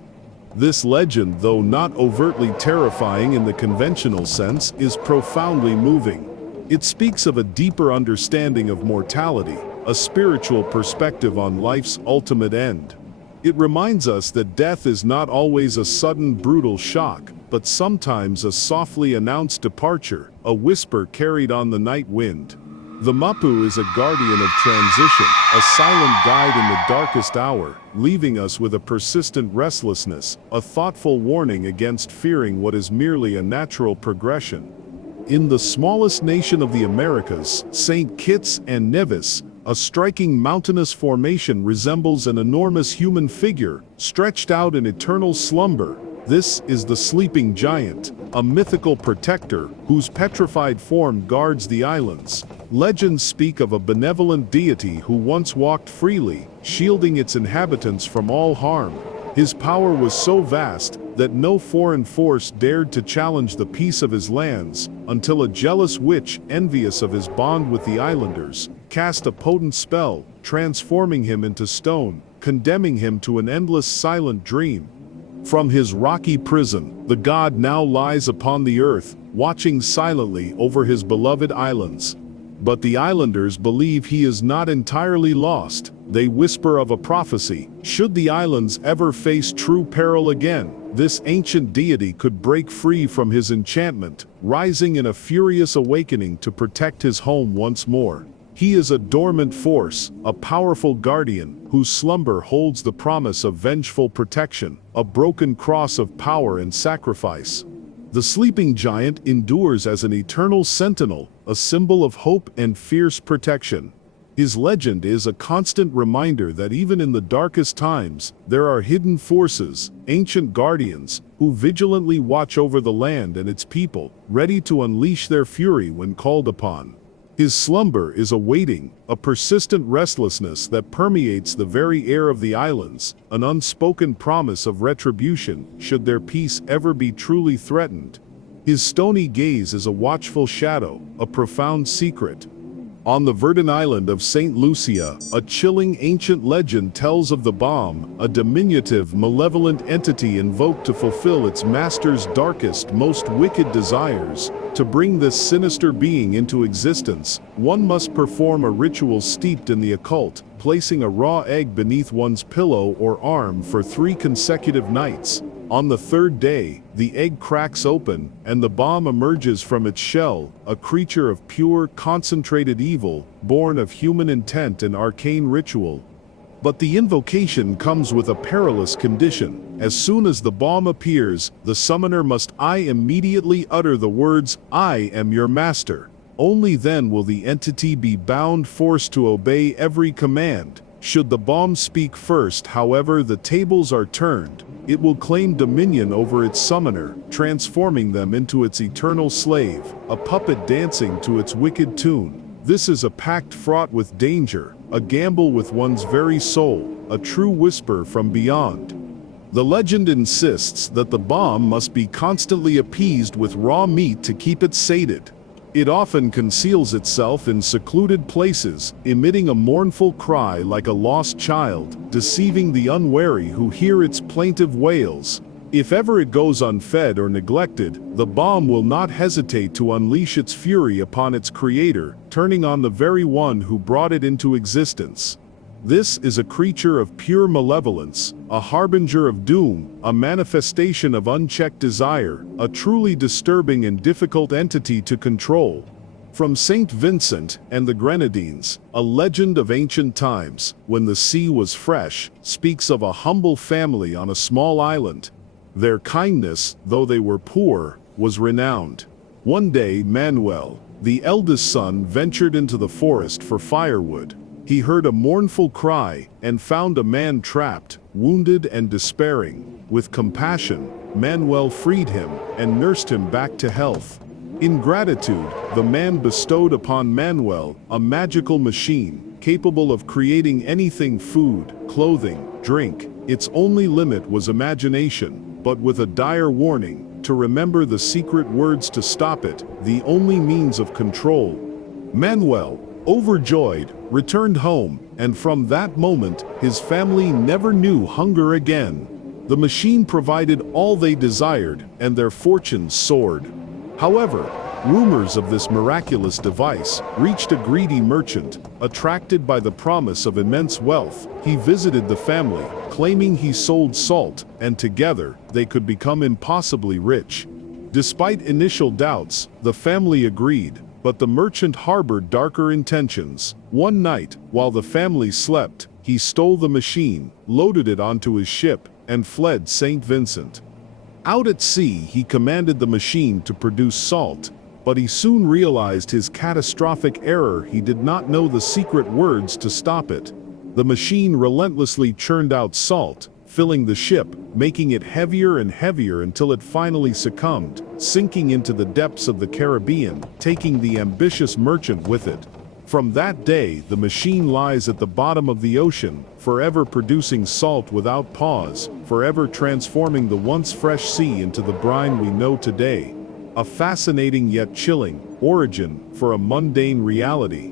This legend, though not overtly terrifying in the conventional sense, is profoundly moving. It speaks of a deeper understanding of mortality, a spiritual perspective on life's ultimate end. It reminds us that death is not always a sudden, brutal shock, but sometimes a softly announced departure, a whisper carried on the night wind. The Mapu is a guardian of transition, a silent guide in the darkest hour, leaving us with a persistent restlessness, a thoughtful warning against fearing what is merely a natural progression. In the smallest nation of the Americas, St. Kitts and Nevis, a striking mountainous formation resembles an enormous human figure, stretched out in eternal slumber. This is the sleeping giant, a mythical protector whose petrified form guards the islands. Legends speak of a benevolent deity who once walked freely, shielding its inhabitants from all harm. His power was so vast that no foreign force dared to challenge the peace of his lands, until a jealous witch, envious of his bond with the islanders, cast a potent spell, transforming him into stone, condemning him to an endless silent dream. From his rocky prison, the god now lies upon the earth, watching silently over his beloved islands. But the islanders believe he is not entirely lost. They whisper of a prophecy: should the islands ever face true peril again, this ancient deity could break free from his enchantment, rising in a furious awakening to protect his home once more. He is a dormant force, a powerful guardian, whose slumber holds the promise of vengeful protection, a broken cross of power and sacrifice. The sleeping giant endures as an eternal sentinel, a symbol of hope and fierce protection. His legend is a constant reminder that even in the darkest times, there are hidden forces, ancient guardians, who vigilantly watch over the land and its people, ready to unleash their fury when called upon. His slumber is a waiting, a persistent restlessness that permeates the very air of the islands, an unspoken promise of retribution should their peace ever be truly threatened. His stony gaze is a watchful shadow, a profound secret. On the verdant island of St. Lucia, a chilling ancient legend tells of the bomb, a diminutive, malevolent entity invoked to fulfill its master's darkest, most wicked desires. To bring this sinister being into existence, one must perform a ritual steeped in the occult, placing a raw egg beneath one's pillow or arm for 3 consecutive nights. On the 3rd day, the egg cracks open, and the bomb emerges from its shell, a creature of pure, concentrated evil, born of human intent and arcane ritual. But the invocation comes with a perilous condition. As soon as the bomb appears, the summoner must immediately utter the words, "I am your master." Only then will the entity be forced to obey every command. Should the bomb speak first, however, the tables are turned. It will claim dominion over its summoner, transforming them into its eternal slave, a puppet dancing to its wicked tune. This is a pact fraught with danger, a gamble with one's very soul, a true whisper from beyond. The legend insists that the bomb must be constantly appeased with raw meat to keep it sated. It often conceals itself in secluded places, emitting a mournful cry like a lost child, deceiving the unwary who hear its plaintive wails. If ever it goes unfed or neglected, the bomb will not hesitate to unleash its fury upon its creator, turning on the very one who brought it into existence. This is a creature of pure malevolence, a harbinger of doom, a manifestation of unchecked desire, a truly disturbing and difficult entity to control. From Saint Vincent and the Grenadines, a legend of ancient times, when the sea was fresh, speaks of a humble family on a small island. Their kindness, though they were poor, was renowned. One day Manuel, the eldest son ventured into the forest for firewood. He heard a mournful cry and found a man trapped, wounded and despairing. With compassion, Manuel freed him and nursed him back to health. In gratitude, the man bestowed upon Manuel a magical machine capable of creating anything: food, clothing, drink. Its only limit was imagination, but with a dire warning: to remember the secret words to stop it, the only means of control. Manuel, overjoyed, returned home, and from that moment, his family never knew hunger again. The machine provided all they desired, and their fortunes soared. However, rumors of this miraculous device reached a greedy merchant. Attracted by the promise of immense wealth, he visited the family, claiming he sold salt, and together, they could become impossibly rich. Despite initial doubts, the family agreed, but the merchant harbored darker intentions. One night, while the family slept, he stole the machine, loaded it onto his ship, and fled St. Vincent. Out at sea, he commanded the machine to produce salt, but he soon realized his catastrophic error. He did not know the secret words to stop it. The machine relentlessly churned out salt, filling the ship, making it heavier and heavier until it finally succumbed, sinking into the depths of the Caribbean, taking the ambitious merchant with it. From that day, the machine lies at the bottom of the ocean, forever producing salt without pause, forever transforming the once fresh sea into the brine we know today. A fascinating yet chilling origin for a mundane reality.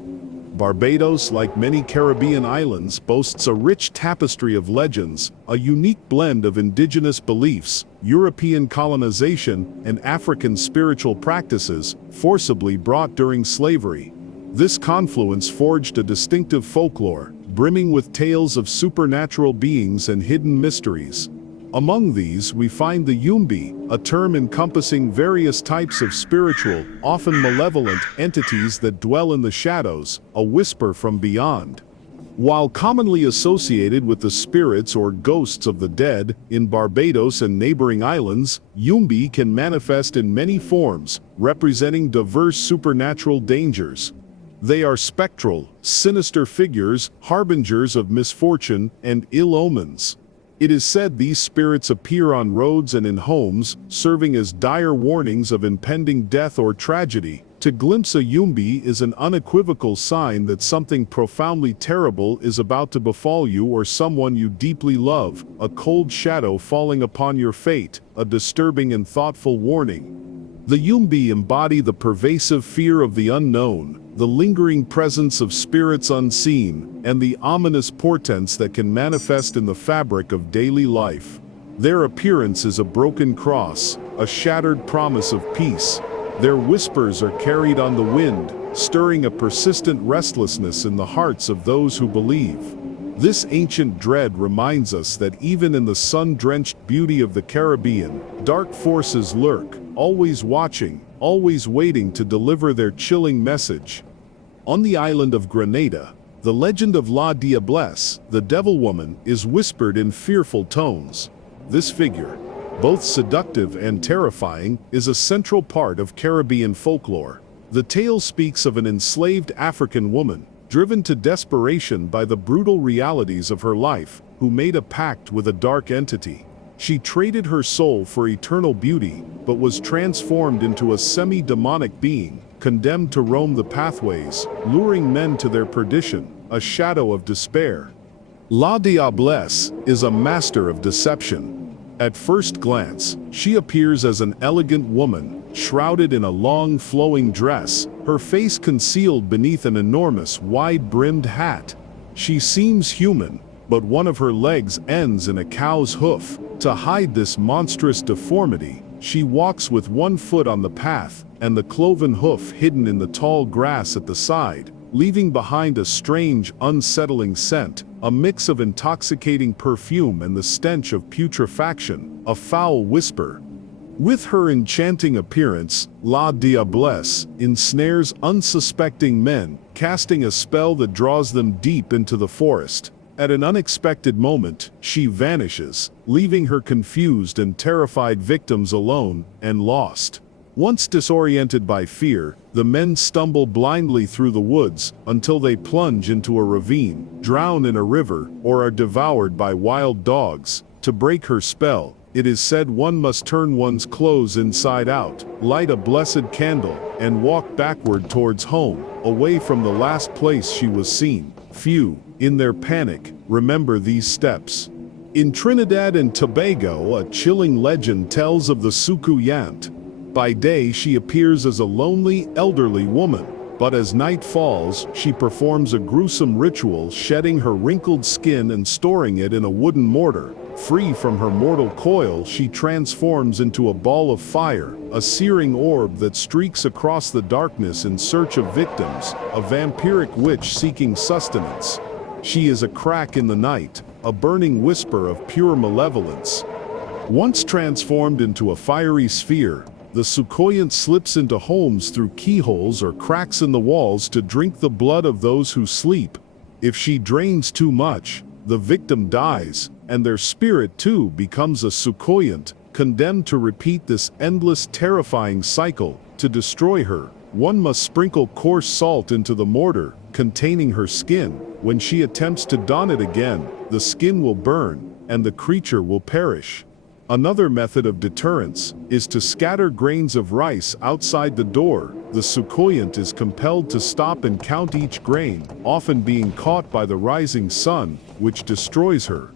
Barbados, like many Caribbean islands, boasts a rich tapestry of legends, a unique blend of indigenous beliefs, European colonization, and African spiritual practices, forcibly brought during slavery. This confluence forged a distinctive folklore, brimming with tales of supernatural beings and hidden mysteries. Among these, we find the Yumbi, a term encompassing various types of spiritual, often malevolent, entities that dwell in the shadows, a whisper from beyond. While commonly associated with the spirits or ghosts of the dead, in Barbados and neighboring islands, Yumbi can manifest in many forms, representing diverse supernatural dangers. They are spectral, sinister figures, harbingers of misfortune and ill omens. It is said these spirits appear on roads and in homes, serving as dire warnings of impending death or tragedy. To glimpse a Yumbi is an unequivocal sign that something profoundly terrible is about to befall you or someone you deeply love, a cold shadow falling upon your fate, a disturbing and thoughtful warning. The Yumbi embody the pervasive fear of the unknown, the lingering presence of spirits unseen, and the ominous portents that can manifest in the fabric of daily life. Their appearance is a broken cross, a shattered promise of peace. Their whispers are carried on the wind, stirring a persistent restlessness in the hearts of those who believe. This ancient dread reminds us that even in the sun-drenched beauty of the Caribbean, dark forces lurk, always watching, always waiting to deliver their chilling message. On the island of Grenada, the legend of La Diablesse, the Devil Woman, is whispered in fearful tones. This figure, both seductive and terrifying, is a central part of Caribbean folklore. The tale speaks of an enslaved African woman, driven to desperation by the brutal realities of her life, who made a pact with a dark entity. She traded her soul for eternal beauty, but was transformed into a semi-demonic being, condemned to roam the pathways, luring men to their perdition, a shadow of despair. La Diablesse is a master of deception. At first glance, she appears as an elegant woman, shrouded in a long flowing dress, her face concealed beneath an enormous wide-brimmed hat. She seems human, but one of her legs ends in a cow's hoof. To hide this monstrous deformity, she walks with one foot on the path, and the cloven hoof hidden in the tall grass at the side, leaving behind a strange, unsettling scent, a mix of intoxicating perfume and the stench of putrefaction, a foul whisper. With her enchanting appearance, La Diablesse ensnares unsuspecting men, casting a spell that draws them deep into the forest. At an unexpected moment, she vanishes, leaving her confused and terrified victims alone and lost. Once disoriented by fear, the men stumble blindly through the woods until they plunge into a ravine, drown in a river, or are devoured by wild dogs. To break her spell, it is said one must turn one's clothes inside out, light a blessed candle, and walk backward towards home, away from the last place she was seen. Few, in their panic, remember these steps. In Trinidad and Tobago, a chilling legend tells of the Sukuyant. By day she appears as a lonely, elderly woman, but as night falls, she performs a gruesome ritual, shedding her wrinkled skin and storing it in a wooden mortar. Free from her mortal coil, she transforms into a ball of fire, a searing orb that streaks across the darkness in search of victims, a vampiric witch seeking sustenance. She is a crack in the night, a burning whisper of pure malevolence. Once transformed into a fiery sphere, the Sukoyant slips into homes through keyholes or cracks in the walls to drink the blood of those who sleep. If she drains too much, the victim dies, and their spirit too becomes a Sukoyant, condemned to repeat this endless, terrifying cycle. To destroy her, one must sprinkle coarse salt into the mortar containing her skin. When she attempts to don it again, the skin will burn, and the creature will perish. Another method of deterrence is to scatter grains of rice outside the door. The Sukoyant is compelled to stop and count each grain, often being caught by the rising sun, which destroys her.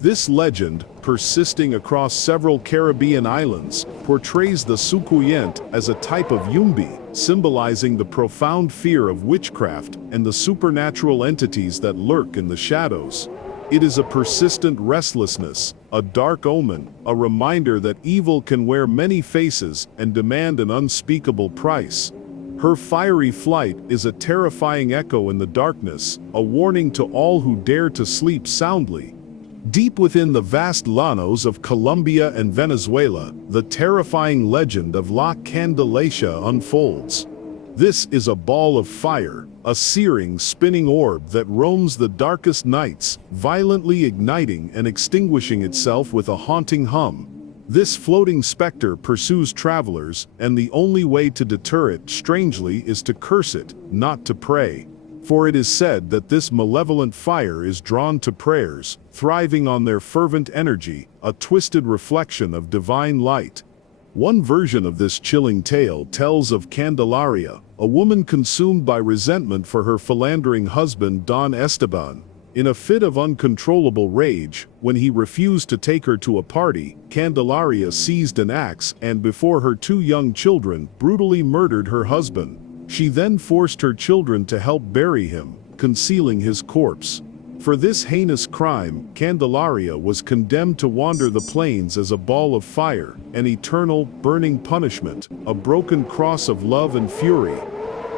This legend, persisting across several Caribbean islands, portrays the Sukuyant as a type of Yumbi, symbolizing the profound fear of witchcraft and the supernatural entities that lurk in the shadows. It is a persistent restlessness, a dark omen, a reminder that evil can wear many faces and demand an unspeakable price. Her fiery flight is a terrifying echo in the darkness, a warning to all who dare to sleep soundly. Deep within the vast llanos of Colombia and Venezuela, the terrifying legend of La Candelacia unfolds. This is a ball of fire, a searing, spinning orb that roams the darkest nights, violently igniting and extinguishing itself with a haunting hum. This floating specter pursues travelers, and the only way to deter it, strangely, is to curse it, not to pray. For it is said that this malevolent fire is drawn to prayers, thriving on their fervent energy, a twisted reflection of divine light. One version of this chilling tale tells of Candelaria, a woman consumed by resentment for her philandering husband Don Esteban. In a fit of uncontrollable rage, when he refused to take her to a party, Candelaria seized an axe and, before her two young children, brutally murdered her husband. She then forced her children to help bury him, concealing his corpse. For this heinous crime, Candelaria was condemned to wander the plains as a ball of fire, an eternal, burning punishment, a broken cross of love and fury.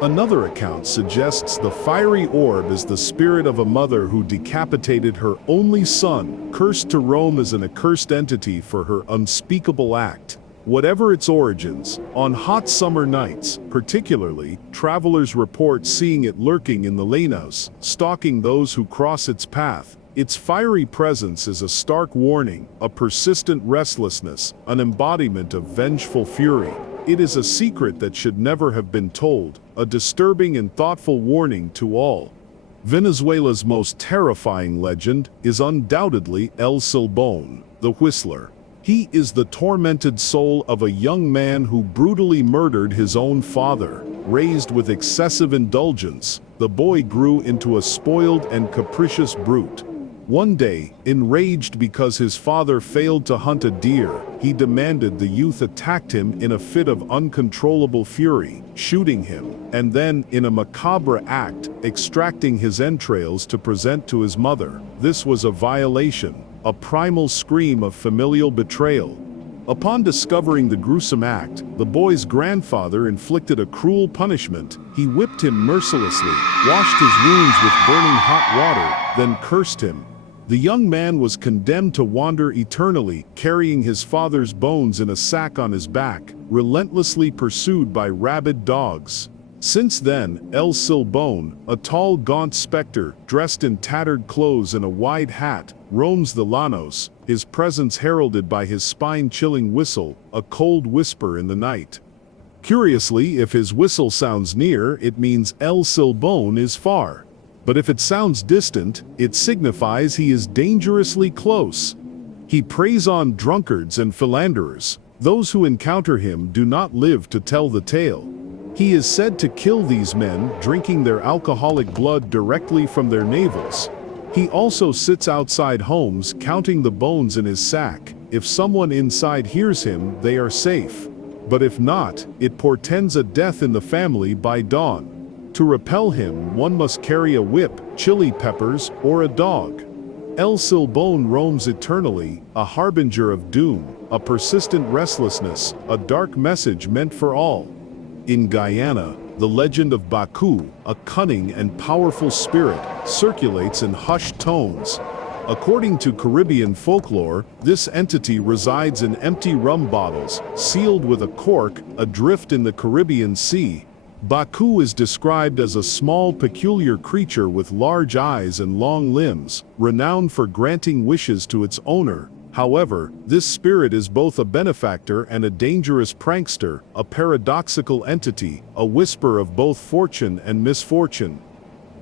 Another account suggests the fiery orb is the spirit of a mother who decapitated her only son, cursed to roam as an accursed entity for her unspeakable act. Whatever its origins, on hot summer nights, particularly, travelers report seeing it lurking in the llanos, stalking those who cross its path. Its fiery presence is a stark warning, a persistent restlessness, an embodiment of vengeful fury. It is a secret that should never have been told, a disturbing and thoughtful warning to all. Venezuela's most terrifying legend is undoubtedly El Silbón, the Whistler. He is the tormented soul of a young man who brutally murdered his own father. Raised with excessive indulgence, the boy grew into a spoiled and capricious brute. One day, enraged because his father failed to hunt a deer, he demanded the youth attacked him in a fit of uncontrollable fury, shooting him, and then, in a macabre act, extracting his entrails to present to his mother. This was a violation, a primal scream of familial betrayal. Upon discovering the gruesome act, the boy's grandfather inflicted a cruel punishment. He whipped him mercilessly, washed his wounds with burning hot water, then cursed him. The young man was condemned to wander eternally, carrying his father's bones in a sack on his back, relentlessly pursued by rabid dogs. Since then, El Silbón, a tall, gaunt specter, dressed in tattered clothes and a wide hat, roams the llanos, his presence heralded by his spine-chilling whistle, a cold whisper in the night. Curiously, if his whistle sounds near, it means El Silbón is far. But if it sounds distant, it signifies he is dangerously close. He preys on drunkards and philanderers. Those who encounter him do not live to tell the tale. He is said to kill these men, drinking their alcoholic blood directly from their navels. He also sits outside homes, counting the bones in his sack. If someone inside hears him, they are safe. But if not, it portends a death in the family by dawn. To repel him, one must carry a whip, chili peppers, or a dog. El Silbón roams eternally, a harbinger of doom, a persistent restlessness, a dark message meant for all. In Guyana, the legend of Baku, a cunning and powerful spirit, circulates in hushed tones. According to Caribbean folklore, this entity resides in empty rum bottles, sealed with a cork, adrift in the Caribbean Sea. Baku is described as a small, peculiar creature with large eyes and long limbs, renowned for granting wishes to its owner. However, this spirit is both a benefactor and a dangerous prankster, a paradoxical entity, a whisper of both fortune and misfortune.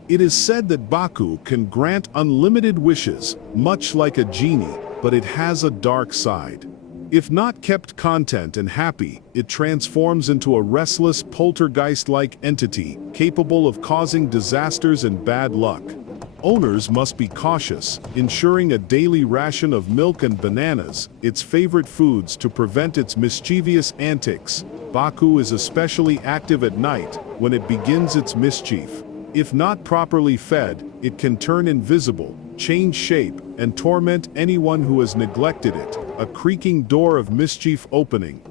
It is said that Baku can grant unlimited wishes, much like a genie, but it has a dark side. If not kept content and happy, it transforms into a restless, poltergeist-like entity, capable of causing disasters and bad luck. Owners must be cautious, ensuring a daily ration of milk and bananas, its favorite foods, to prevent its mischievous antics. Baku is especially active at night, when it begins its mischief. If not properly fed, it can turn invisible, change shape, and torment anyone who has neglected it, a creaking door of mischief opening.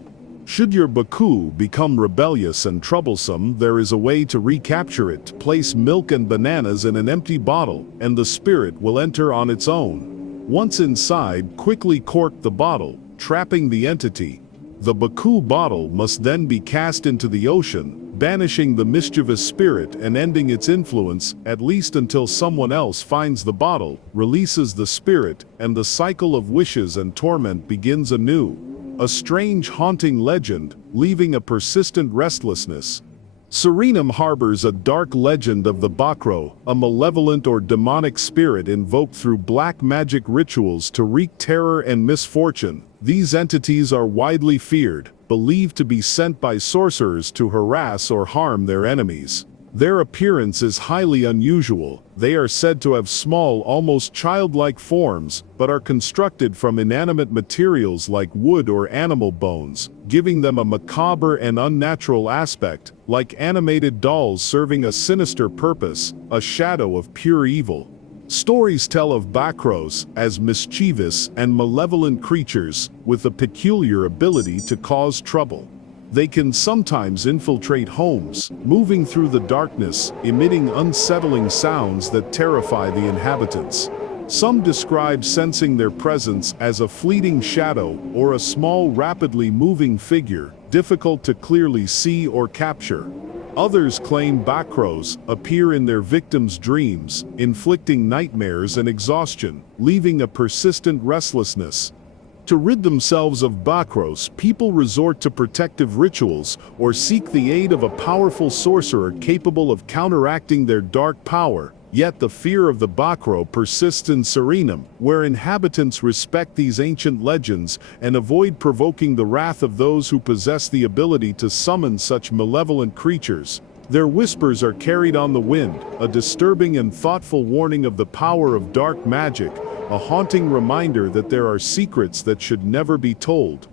Should your Baku become rebellious and troublesome, there is a way to recapture it. Place milk and bananas in an empty bottle, and the spirit will enter on its own. Once inside, quickly cork the bottle, trapping the entity. The Baku bottle must then be cast into the ocean, banishing the mischievous spirit and ending its influence, at least until someone else finds the bottle, releases the spirit, and the cycle of wishes and torment begins anew. A strange, haunting legend, leaving a persistent restlessness. Suriname harbors a dark legend of the Bakro, a malevolent or demonic spirit invoked through black magic rituals to wreak terror and misfortune. These entities are widely feared, believed to be sent by sorcerers to harass or harm their enemies. Their appearance is highly unusual. They are said to have small, almost childlike forms, but are constructed from inanimate materials like wood or animal bones, giving them a macabre and unnatural aspect, like animated dolls serving a sinister purpose, a shadow of pure evil. Stories tell of Bakros as mischievous and malevolent creatures with a peculiar ability to cause trouble. They can sometimes infiltrate homes, moving through the darkness, emitting unsettling sounds that terrify the inhabitants. Some describe sensing their presence as a fleeting shadow or a small, rapidly moving figure, difficult to clearly see or capture. Others claim Bakros appear in their victims' dreams, inflicting nightmares and exhaustion, leaving a persistent restlessness. To rid themselves of Bakros, people resort to protective rituals or seek the aid of a powerful sorcerer capable of counteracting their dark power. Yet the fear of the Bakro persists in Suriname, where inhabitants respect these ancient legends and avoid provoking the wrath of those who possess the ability to summon such malevolent creatures. Their whispers are carried on the wind, a disturbing and thoughtful warning of the power of dark magic, a haunting reminder that there are secrets that should never be told.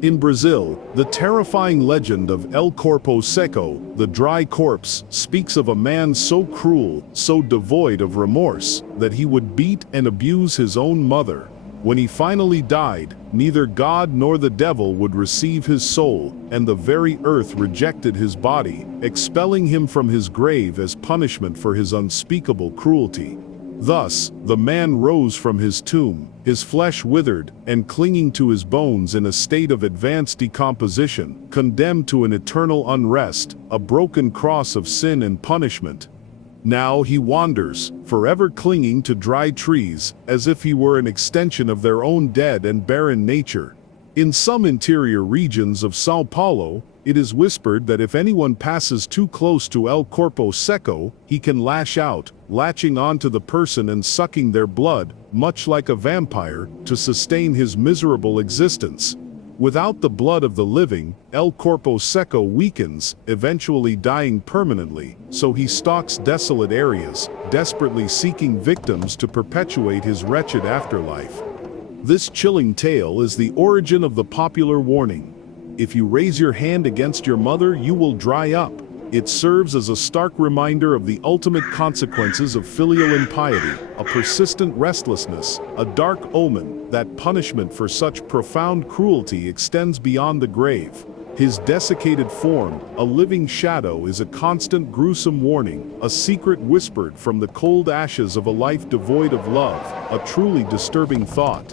In Brazil, the terrifying legend of El Corpo Seco, the dry corpse, speaks of a man so cruel, so devoid of remorse, that he would beat and abuse his own mother. When he finally died, neither God nor the devil would receive his soul, and the very earth rejected his body, expelling him from his grave as punishment for his unspeakable cruelty. Thus, the man rose from his tomb, his flesh withered, and clinging to his bones in a state of advanced decomposition, condemned to an eternal unrest, a broken cross of sin and punishment. Now he wanders, forever clinging to dry trees, as if he were an extension of their own dead and barren nature. In some interior regions of São Paulo, It is whispered that if anyone passes too close to El Corpo Seco, he can lash out, latching onto the person and sucking their blood, much like a vampire, to sustain his miserable existence. Without the blood of the living, El Corpo Seco weakens, eventually dying permanently, so he stalks desolate areas, desperately seeking victims to perpetuate his wretched afterlife. This chilling tale is the origin of the popular warning: if you raise your hand against your mother, you will dry up. It serves as a stark reminder of the ultimate consequences of filial impiety, a persistent restlessness, a dark omen, that punishment for such profound cruelty extends beyond the grave. His desiccated form, a living shadow, is a constant gruesome warning, a secret whispered from the cold ashes of a life devoid of love, a truly disturbing thought.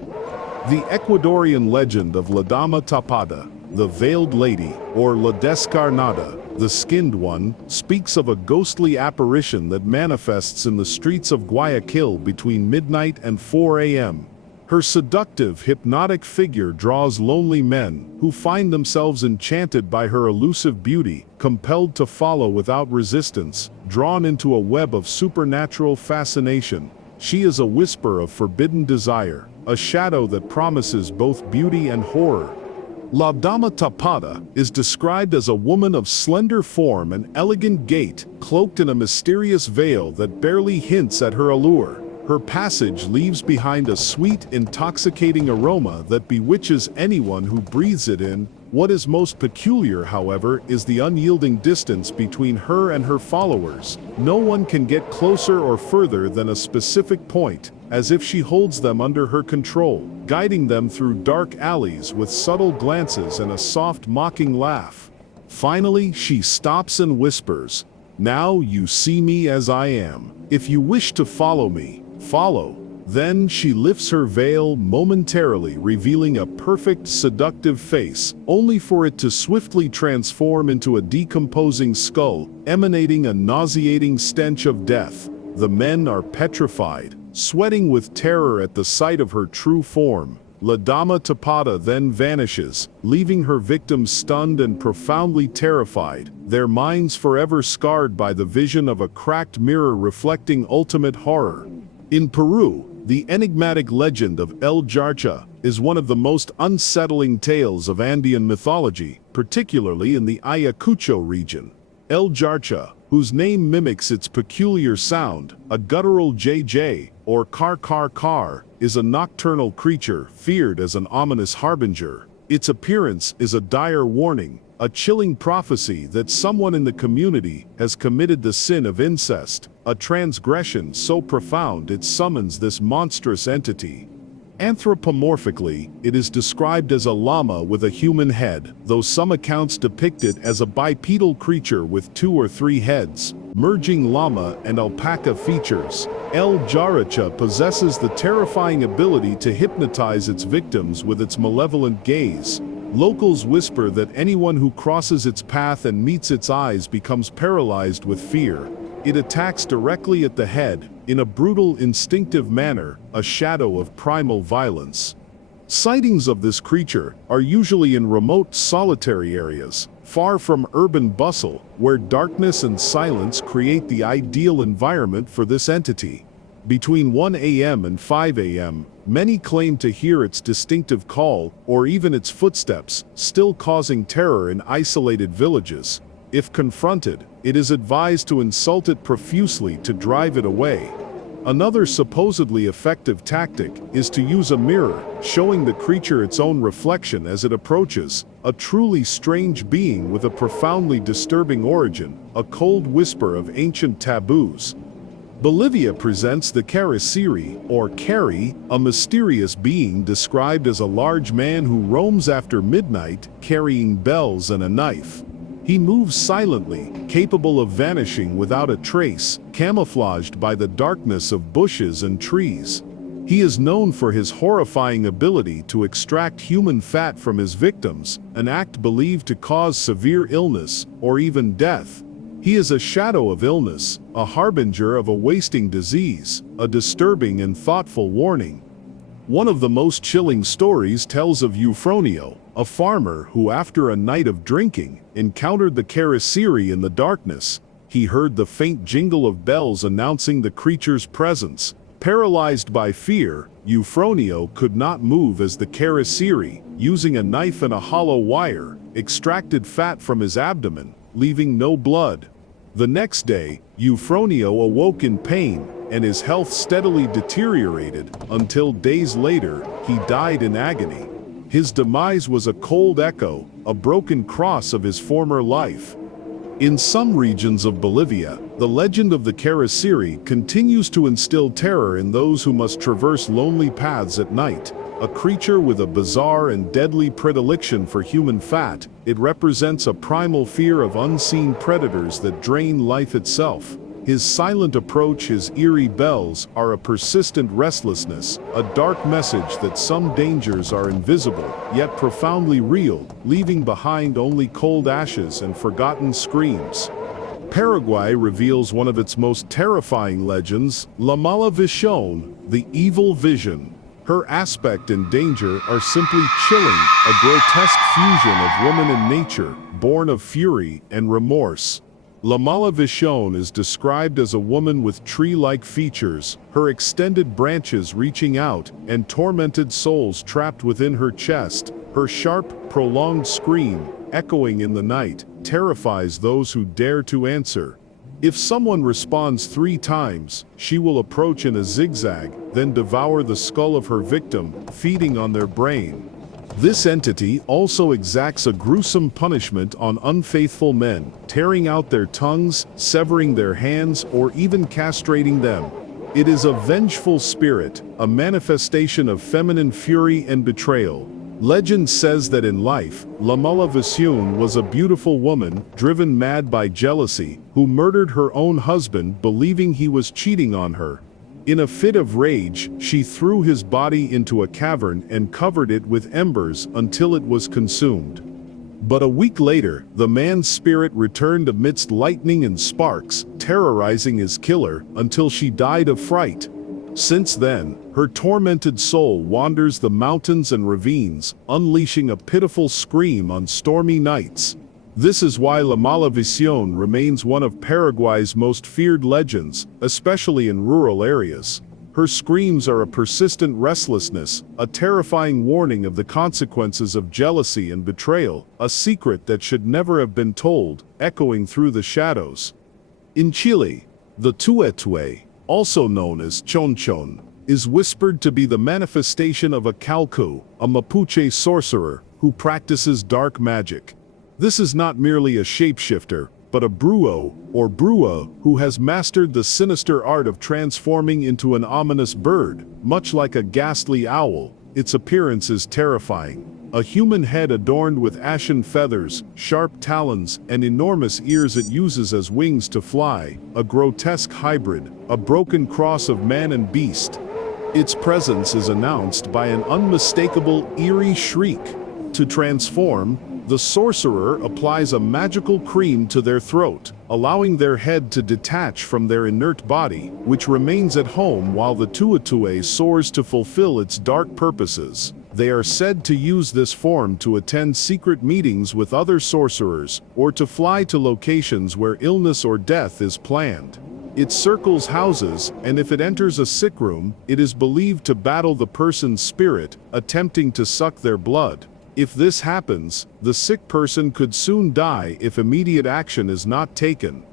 The Ecuadorian legend of La Dama Tapada, the Veiled Lady, or La Descarnada, the Skinned One, speaks of a ghostly apparition that manifests in the streets of Guayaquil between midnight and 4 a.m. Her seductive, hypnotic figure draws lonely men, who find themselves enchanted by her elusive beauty, compelled to follow without resistance, drawn into a web of supernatural fascination. She is a whisper of forbidden desire, a shadow that promises both beauty and horror. La Dama Tapada is described as a woman of slender form and elegant gait, cloaked in a mysterious veil that barely hints at her allure. Her passage leaves behind a sweet, intoxicating aroma that bewitches anyone who breathes it in. What is most peculiar, however, is the unyielding distance between her and her followers. No one can get closer or further than a specific point, as if she holds them under her control, guiding them through dark alleys with subtle glances and a soft, mocking laugh. Finally, she stops and whispers, "Now you see me as I am. If you wish to follow me, follow." Then she lifts her veil momentarily, revealing a perfect, seductive face, only for it to swiftly transform into a decomposing skull, emanating a nauseating stench of death. The men are petrified, sweating with terror at the sight of her true form. La Dama Tapada then vanishes, leaving her victims stunned and profoundly terrified, their minds forever scarred by the vision of a cracked mirror reflecting ultimate horror. In Peru, the enigmatic legend of El Jarcha is one of the most unsettling tales of Andean mythology, particularly in the Ayacucho region. El Jarcha, whose name mimics its peculiar sound, a guttural JJ, or car, is a nocturnal creature feared as an ominous harbinger. Its appearance is a dire warning, a chilling prophecy that someone in the community has committed the sin of incest, a transgression so profound it summons this monstrous entity. Anthropomorphically, it is described as a llama with a human head, though some accounts depict it as a bipedal creature with 2 or 3 heads, merging llama and alpaca features. El Jarcha possesses the terrifying ability to hypnotize its victims with its malevolent gaze. Locals whisper that anyone who crosses its path and meets its eyes becomes paralyzed with fear. It attacks directly at the head, in a brutal, instinctive manner, a shadow of primal violence. Sightings of this creature are usually in remote, solitary areas, far from urban bustle, where darkness and silence create the ideal environment for this entity. Between 1 a.m. and 5 a.m., many claim to hear its distinctive call, or even its footsteps, still causing terror in isolated villages. If confronted, it is advised to insult it profusely to drive it away. Another supposedly effective tactic is to use a mirror, showing the creature its own reflection as it approaches, a truly strange being with a profoundly disturbing origin, a cold whisper of ancient taboos. Bolivia presents the Cariciri, or Cari, a mysterious being described as a large man who roams after midnight, carrying bells and a knife. He moves silently, capable of vanishing without a trace, camouflaged by the darkness of bushes and trees. He is known for his horrifying ability to extract human fat from his victims, an act believed to cause severe illness, or even death. He is a shadow of illness, a harbinger of a wasting disease, a disturbing and thoughtful warning. One of the most chilling stories tells of Eufronio, a farmer who, after a night of drinking, encountered the Karasiri in the darkness. He heard the faint jingle of bells announcing the creature's presence. Paralyzed by fear, Euphronio could not move as the Karasiri, using a knife and a hollow wire, extracted fat from his abdomen, leaving no blood. The next day, Euphronio awoke in pain, and his health steadily deteriorated, until days later, he died in agony. His demise was a cold echo, a broken cross of his former life. In some regions of Bolivia, the legend of the Karasiri continues to instill terror in those who must traverse lonely paths at night. A creature with a bizarre and deadly predilection for human fat, it represents a primal fear of unseen predators that drain life itself. His silent approach, his eerie bells, are a persistent restlessness, a dark message that some dangers are invisible, yet profoundly real, leaving behind only cold ashes and forgotten screams. Paraguay reveals one of its most terrifying legends, La Malevolent, the evil vision. Her aspect and danger are simply chilling, a grotesque fusion of woman and nature, born of fury and remorse. La Malevolent is described as a woman with tree-like features, her extended branches reaching out, and tormented souls trapped within her chest. Her sharp, prolonged scream, echoing in the night, terrifies those who dare to answer. If someone responds 3 times, she will approach in a zigzag, then devour the skull of her victim, feeding on their brain. This entity also exacts a gruesome punishment on unfaithful men, tearing out their tongues, severing their hands, or even castrating them. It is a vengeful spirit, a manifestation of feminine fury and betrayal. Legend says that in life, La Malevolent was a beautiful woman, driven mad by jealousy, who murdered her own husband believing he was cheating on her. In a fit of rage, she threw his body into a cavern and covered it with embers until it was consumed. But a week later, the man's spirit returned amidst lightning and sparks, terrorizing his killer until she died of fright. Since then, her tormented soul wanders the mountains and ravines, unleashing a pitiful scream on stormy nights. This is why La Malevolent remains one of Paraguay's most feared legends, especially in rural areas. Her screams are a persistent restlessness, a terrifying warning of the consequences of jealousy and betrayal, a secret that should never have been told, echoing through the shadows. In Chile, the tuetue, also known as chonchon, is whispered to be the manifestation of a calcu, a Mapuche sorcerer, who practices dark magic. This is not merely a shapeshifter, but a brujo, or brua, who has mastered the sinister art of transforming into an ominous bird. Much like a ghastly owl, its appearance is terrifying. A human head adorned with ashen feathers, sharp talons, and enormous ears it uses as wings to fly, a grotesque hybrid, a broken cross of man and beast. Its presence is announced by an unmistakable, eerie shriek. To transform, the sorcerer applies a magical cream to their throat, allowing their head to detach from their inert body, which remains at home while the tuetue soars to fulfill its dark purposes. They are said to use this form to attend secret meetings with other sorcerers, or to fly to locations where illness or death is planned. It circles houses, and if it enters a sick room, it is believed to battle the person's spirit, attempting to suck their blood. If this happens, the sick person could soon die if immediate action is not taken.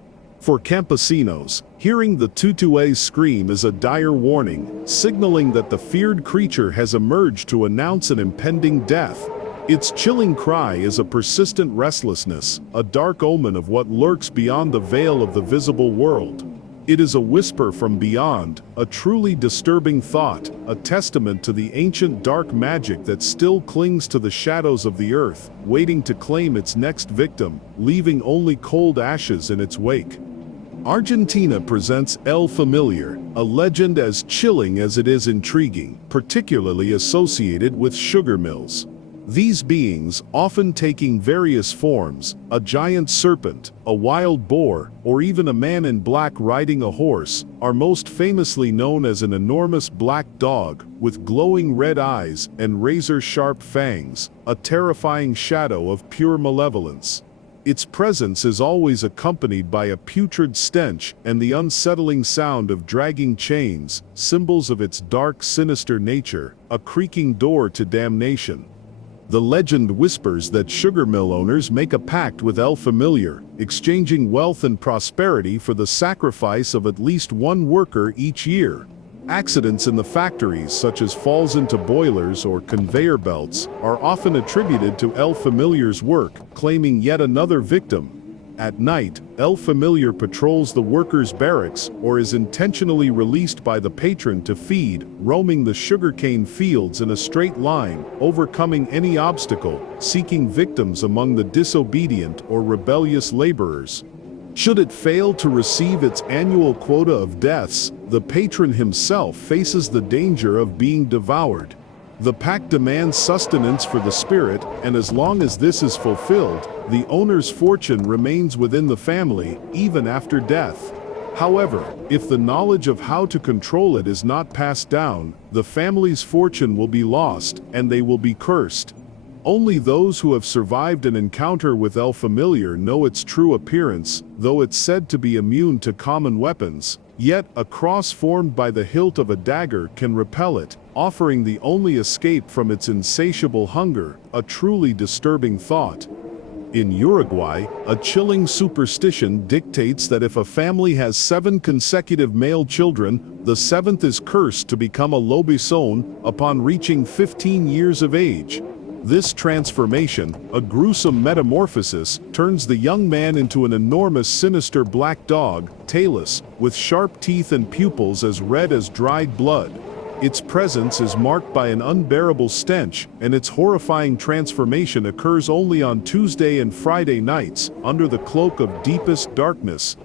For campesinos, hearing the tutue's scream is a dire warning, signaling that the feared creature has emerged to announce an impending death. Its chilling cry is a persistent restlessness, a dark omen of what lurks beyond the veil of the visible world. It is a whisper from beyond, a truly disturbing thought, a testament to the ancient dark magic that still clings to the shadows of the earth, waiting to claim its next victim, leaving only cold ashes in its wake. Argentina presents El Familiar, a legend as chilling as it is intriguing, particularly associated with sugar mills. These beings, often taking various forms, a giant serpent, a wild boar, or even a man in black riding a horse, are most famously known as an enormous black dog with glowing red eyes and razor-sharp fangs, a terrifying shadow of pure malevolence. Its presence is always accompanied by a putrid stench and the unsettling sound of dragging chains, symbols of its dark, sinister nature, a creaking door to damnation. The legend whispers that sugar mill owners make a pact with El Familiar, exchanging wealth and prosperity for the sacrifice of at least one worker each year. Accidents in the factories, such as falls into boilers or conveyor belts, are often attributed to El Familiar's work, claiming yet another victim. At night, El Familiar patrols the workers' barracks or is intentionally released by the patron to feed, roaming the sugarcane fields in a straight line, overcoming any obstacle, seeking victims among the disobedient or rebellious laborers. Should it fail to receive its annual quota of deaths, the patron himself faces the danger of being devoured. The pact demands sustenance for the spirit, and as long as this is fulfilled, the owner's fortune remains within the family, even after death. However, if the knowledge of how to control it is not passed down, the family's fortune will be lost, and they will be cursed. Only those who have survived an encounter with El Familiar know its true appearance, though it's said to be immune to common weapons. Yet, a cross formed by the hilt of a dagger can repel it, offering the only escape from its insatiable hunger, a truly disturbing thought. In Uruguay, a chilling superstition dictates that if a family has 7 consecutive male children, the 7th is cursed to become a lobizón upon reaching 15 years of age. This transformation, a gruesome metamorphosis, turns the young man into an enormous sinister black dog, tailless, with sharp teeth and pupils as red as dried blood. Its presence is marked by an unbearable stench, and its horrifying transformation occurs only on Tuesday and Friday nights, under the cloak of deepest darkness.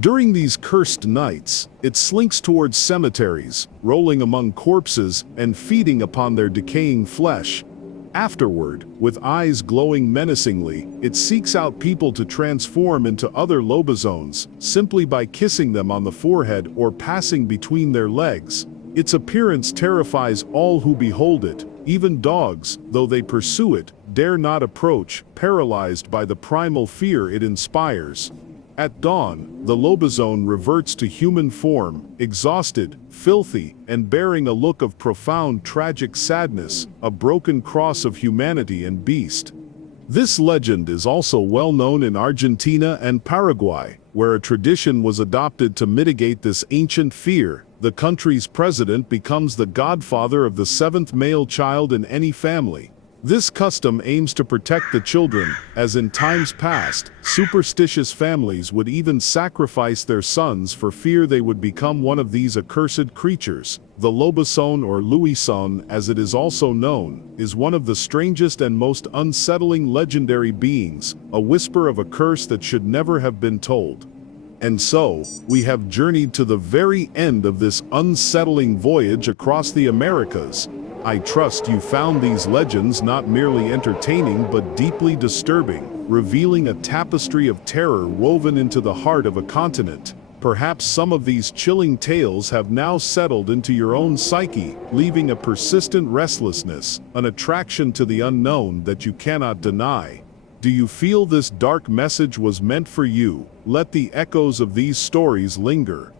During these cursed nights, it slinks towards cemeteries, rolling among corpses and feeding upon their decaying flesh. Afterward, with eyes glowing menacingly, it seeks out people to transform into other lobizones, simply by kissing them on the forehead or passing between their legs. Its appearance terrifies all who behold it. Even dogs, though they pursue it, dare not approach, paralyzed by the primal fear it inspires. At dawn, the lobizone reverts to human form, exhausted, filthy, and bearing a look of profound tragic sadness, a broken cross of humanity and beast. This legend is also well known in Argentina and Paraguay, where a tradition was adopted to mitigate this ancient fear. The country's president becomes the godfather of the 7th male child in any family. This custom aims to protect the children, as in times past, superstitious families would even sacrifice their sons for fear they would become one of these accursed creatures. The lobizón, or luisón as it is also known, is one of the strangest and most unsettling legendary beings, a whisper of a curse that should never have been told. And so, we have journeyed to the very end of this unsettling voyage across the Americas. I trust you found these legends not merely entertaining but deeply disturbing, revealing a tapestry of terror woven into the heart of a continent. Perhaps some of these chilling tales have now settled into your own psyche, leaving a persistent restlessness, an attraction to the unknown that you cannot deny. Do you feel this dark message was meant for you? Let the echoes of these stories linger.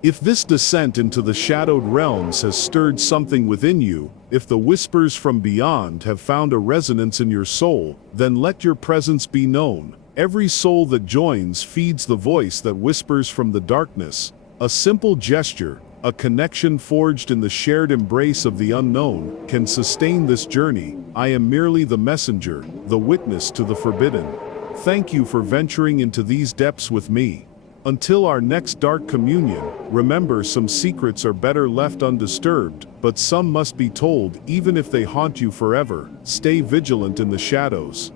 If this descent into the shadowed realms has stirred something within you, if the whispers from beyond have found a resonance in your soul, then let your presence be known. Every soul that joins feeds the voice that whispers from the darkness. A simple gesture, a connection forged in the shared embrace of the unknown, can sustain this journey. I am merely the messenger, the witness to the forbidden. Thank you for venturing into these depths with me. Until our next dark communion, remember, some secrets are better left undisturbed, but some must be told even if they haunt you forever. Stay vigilant in the shadows.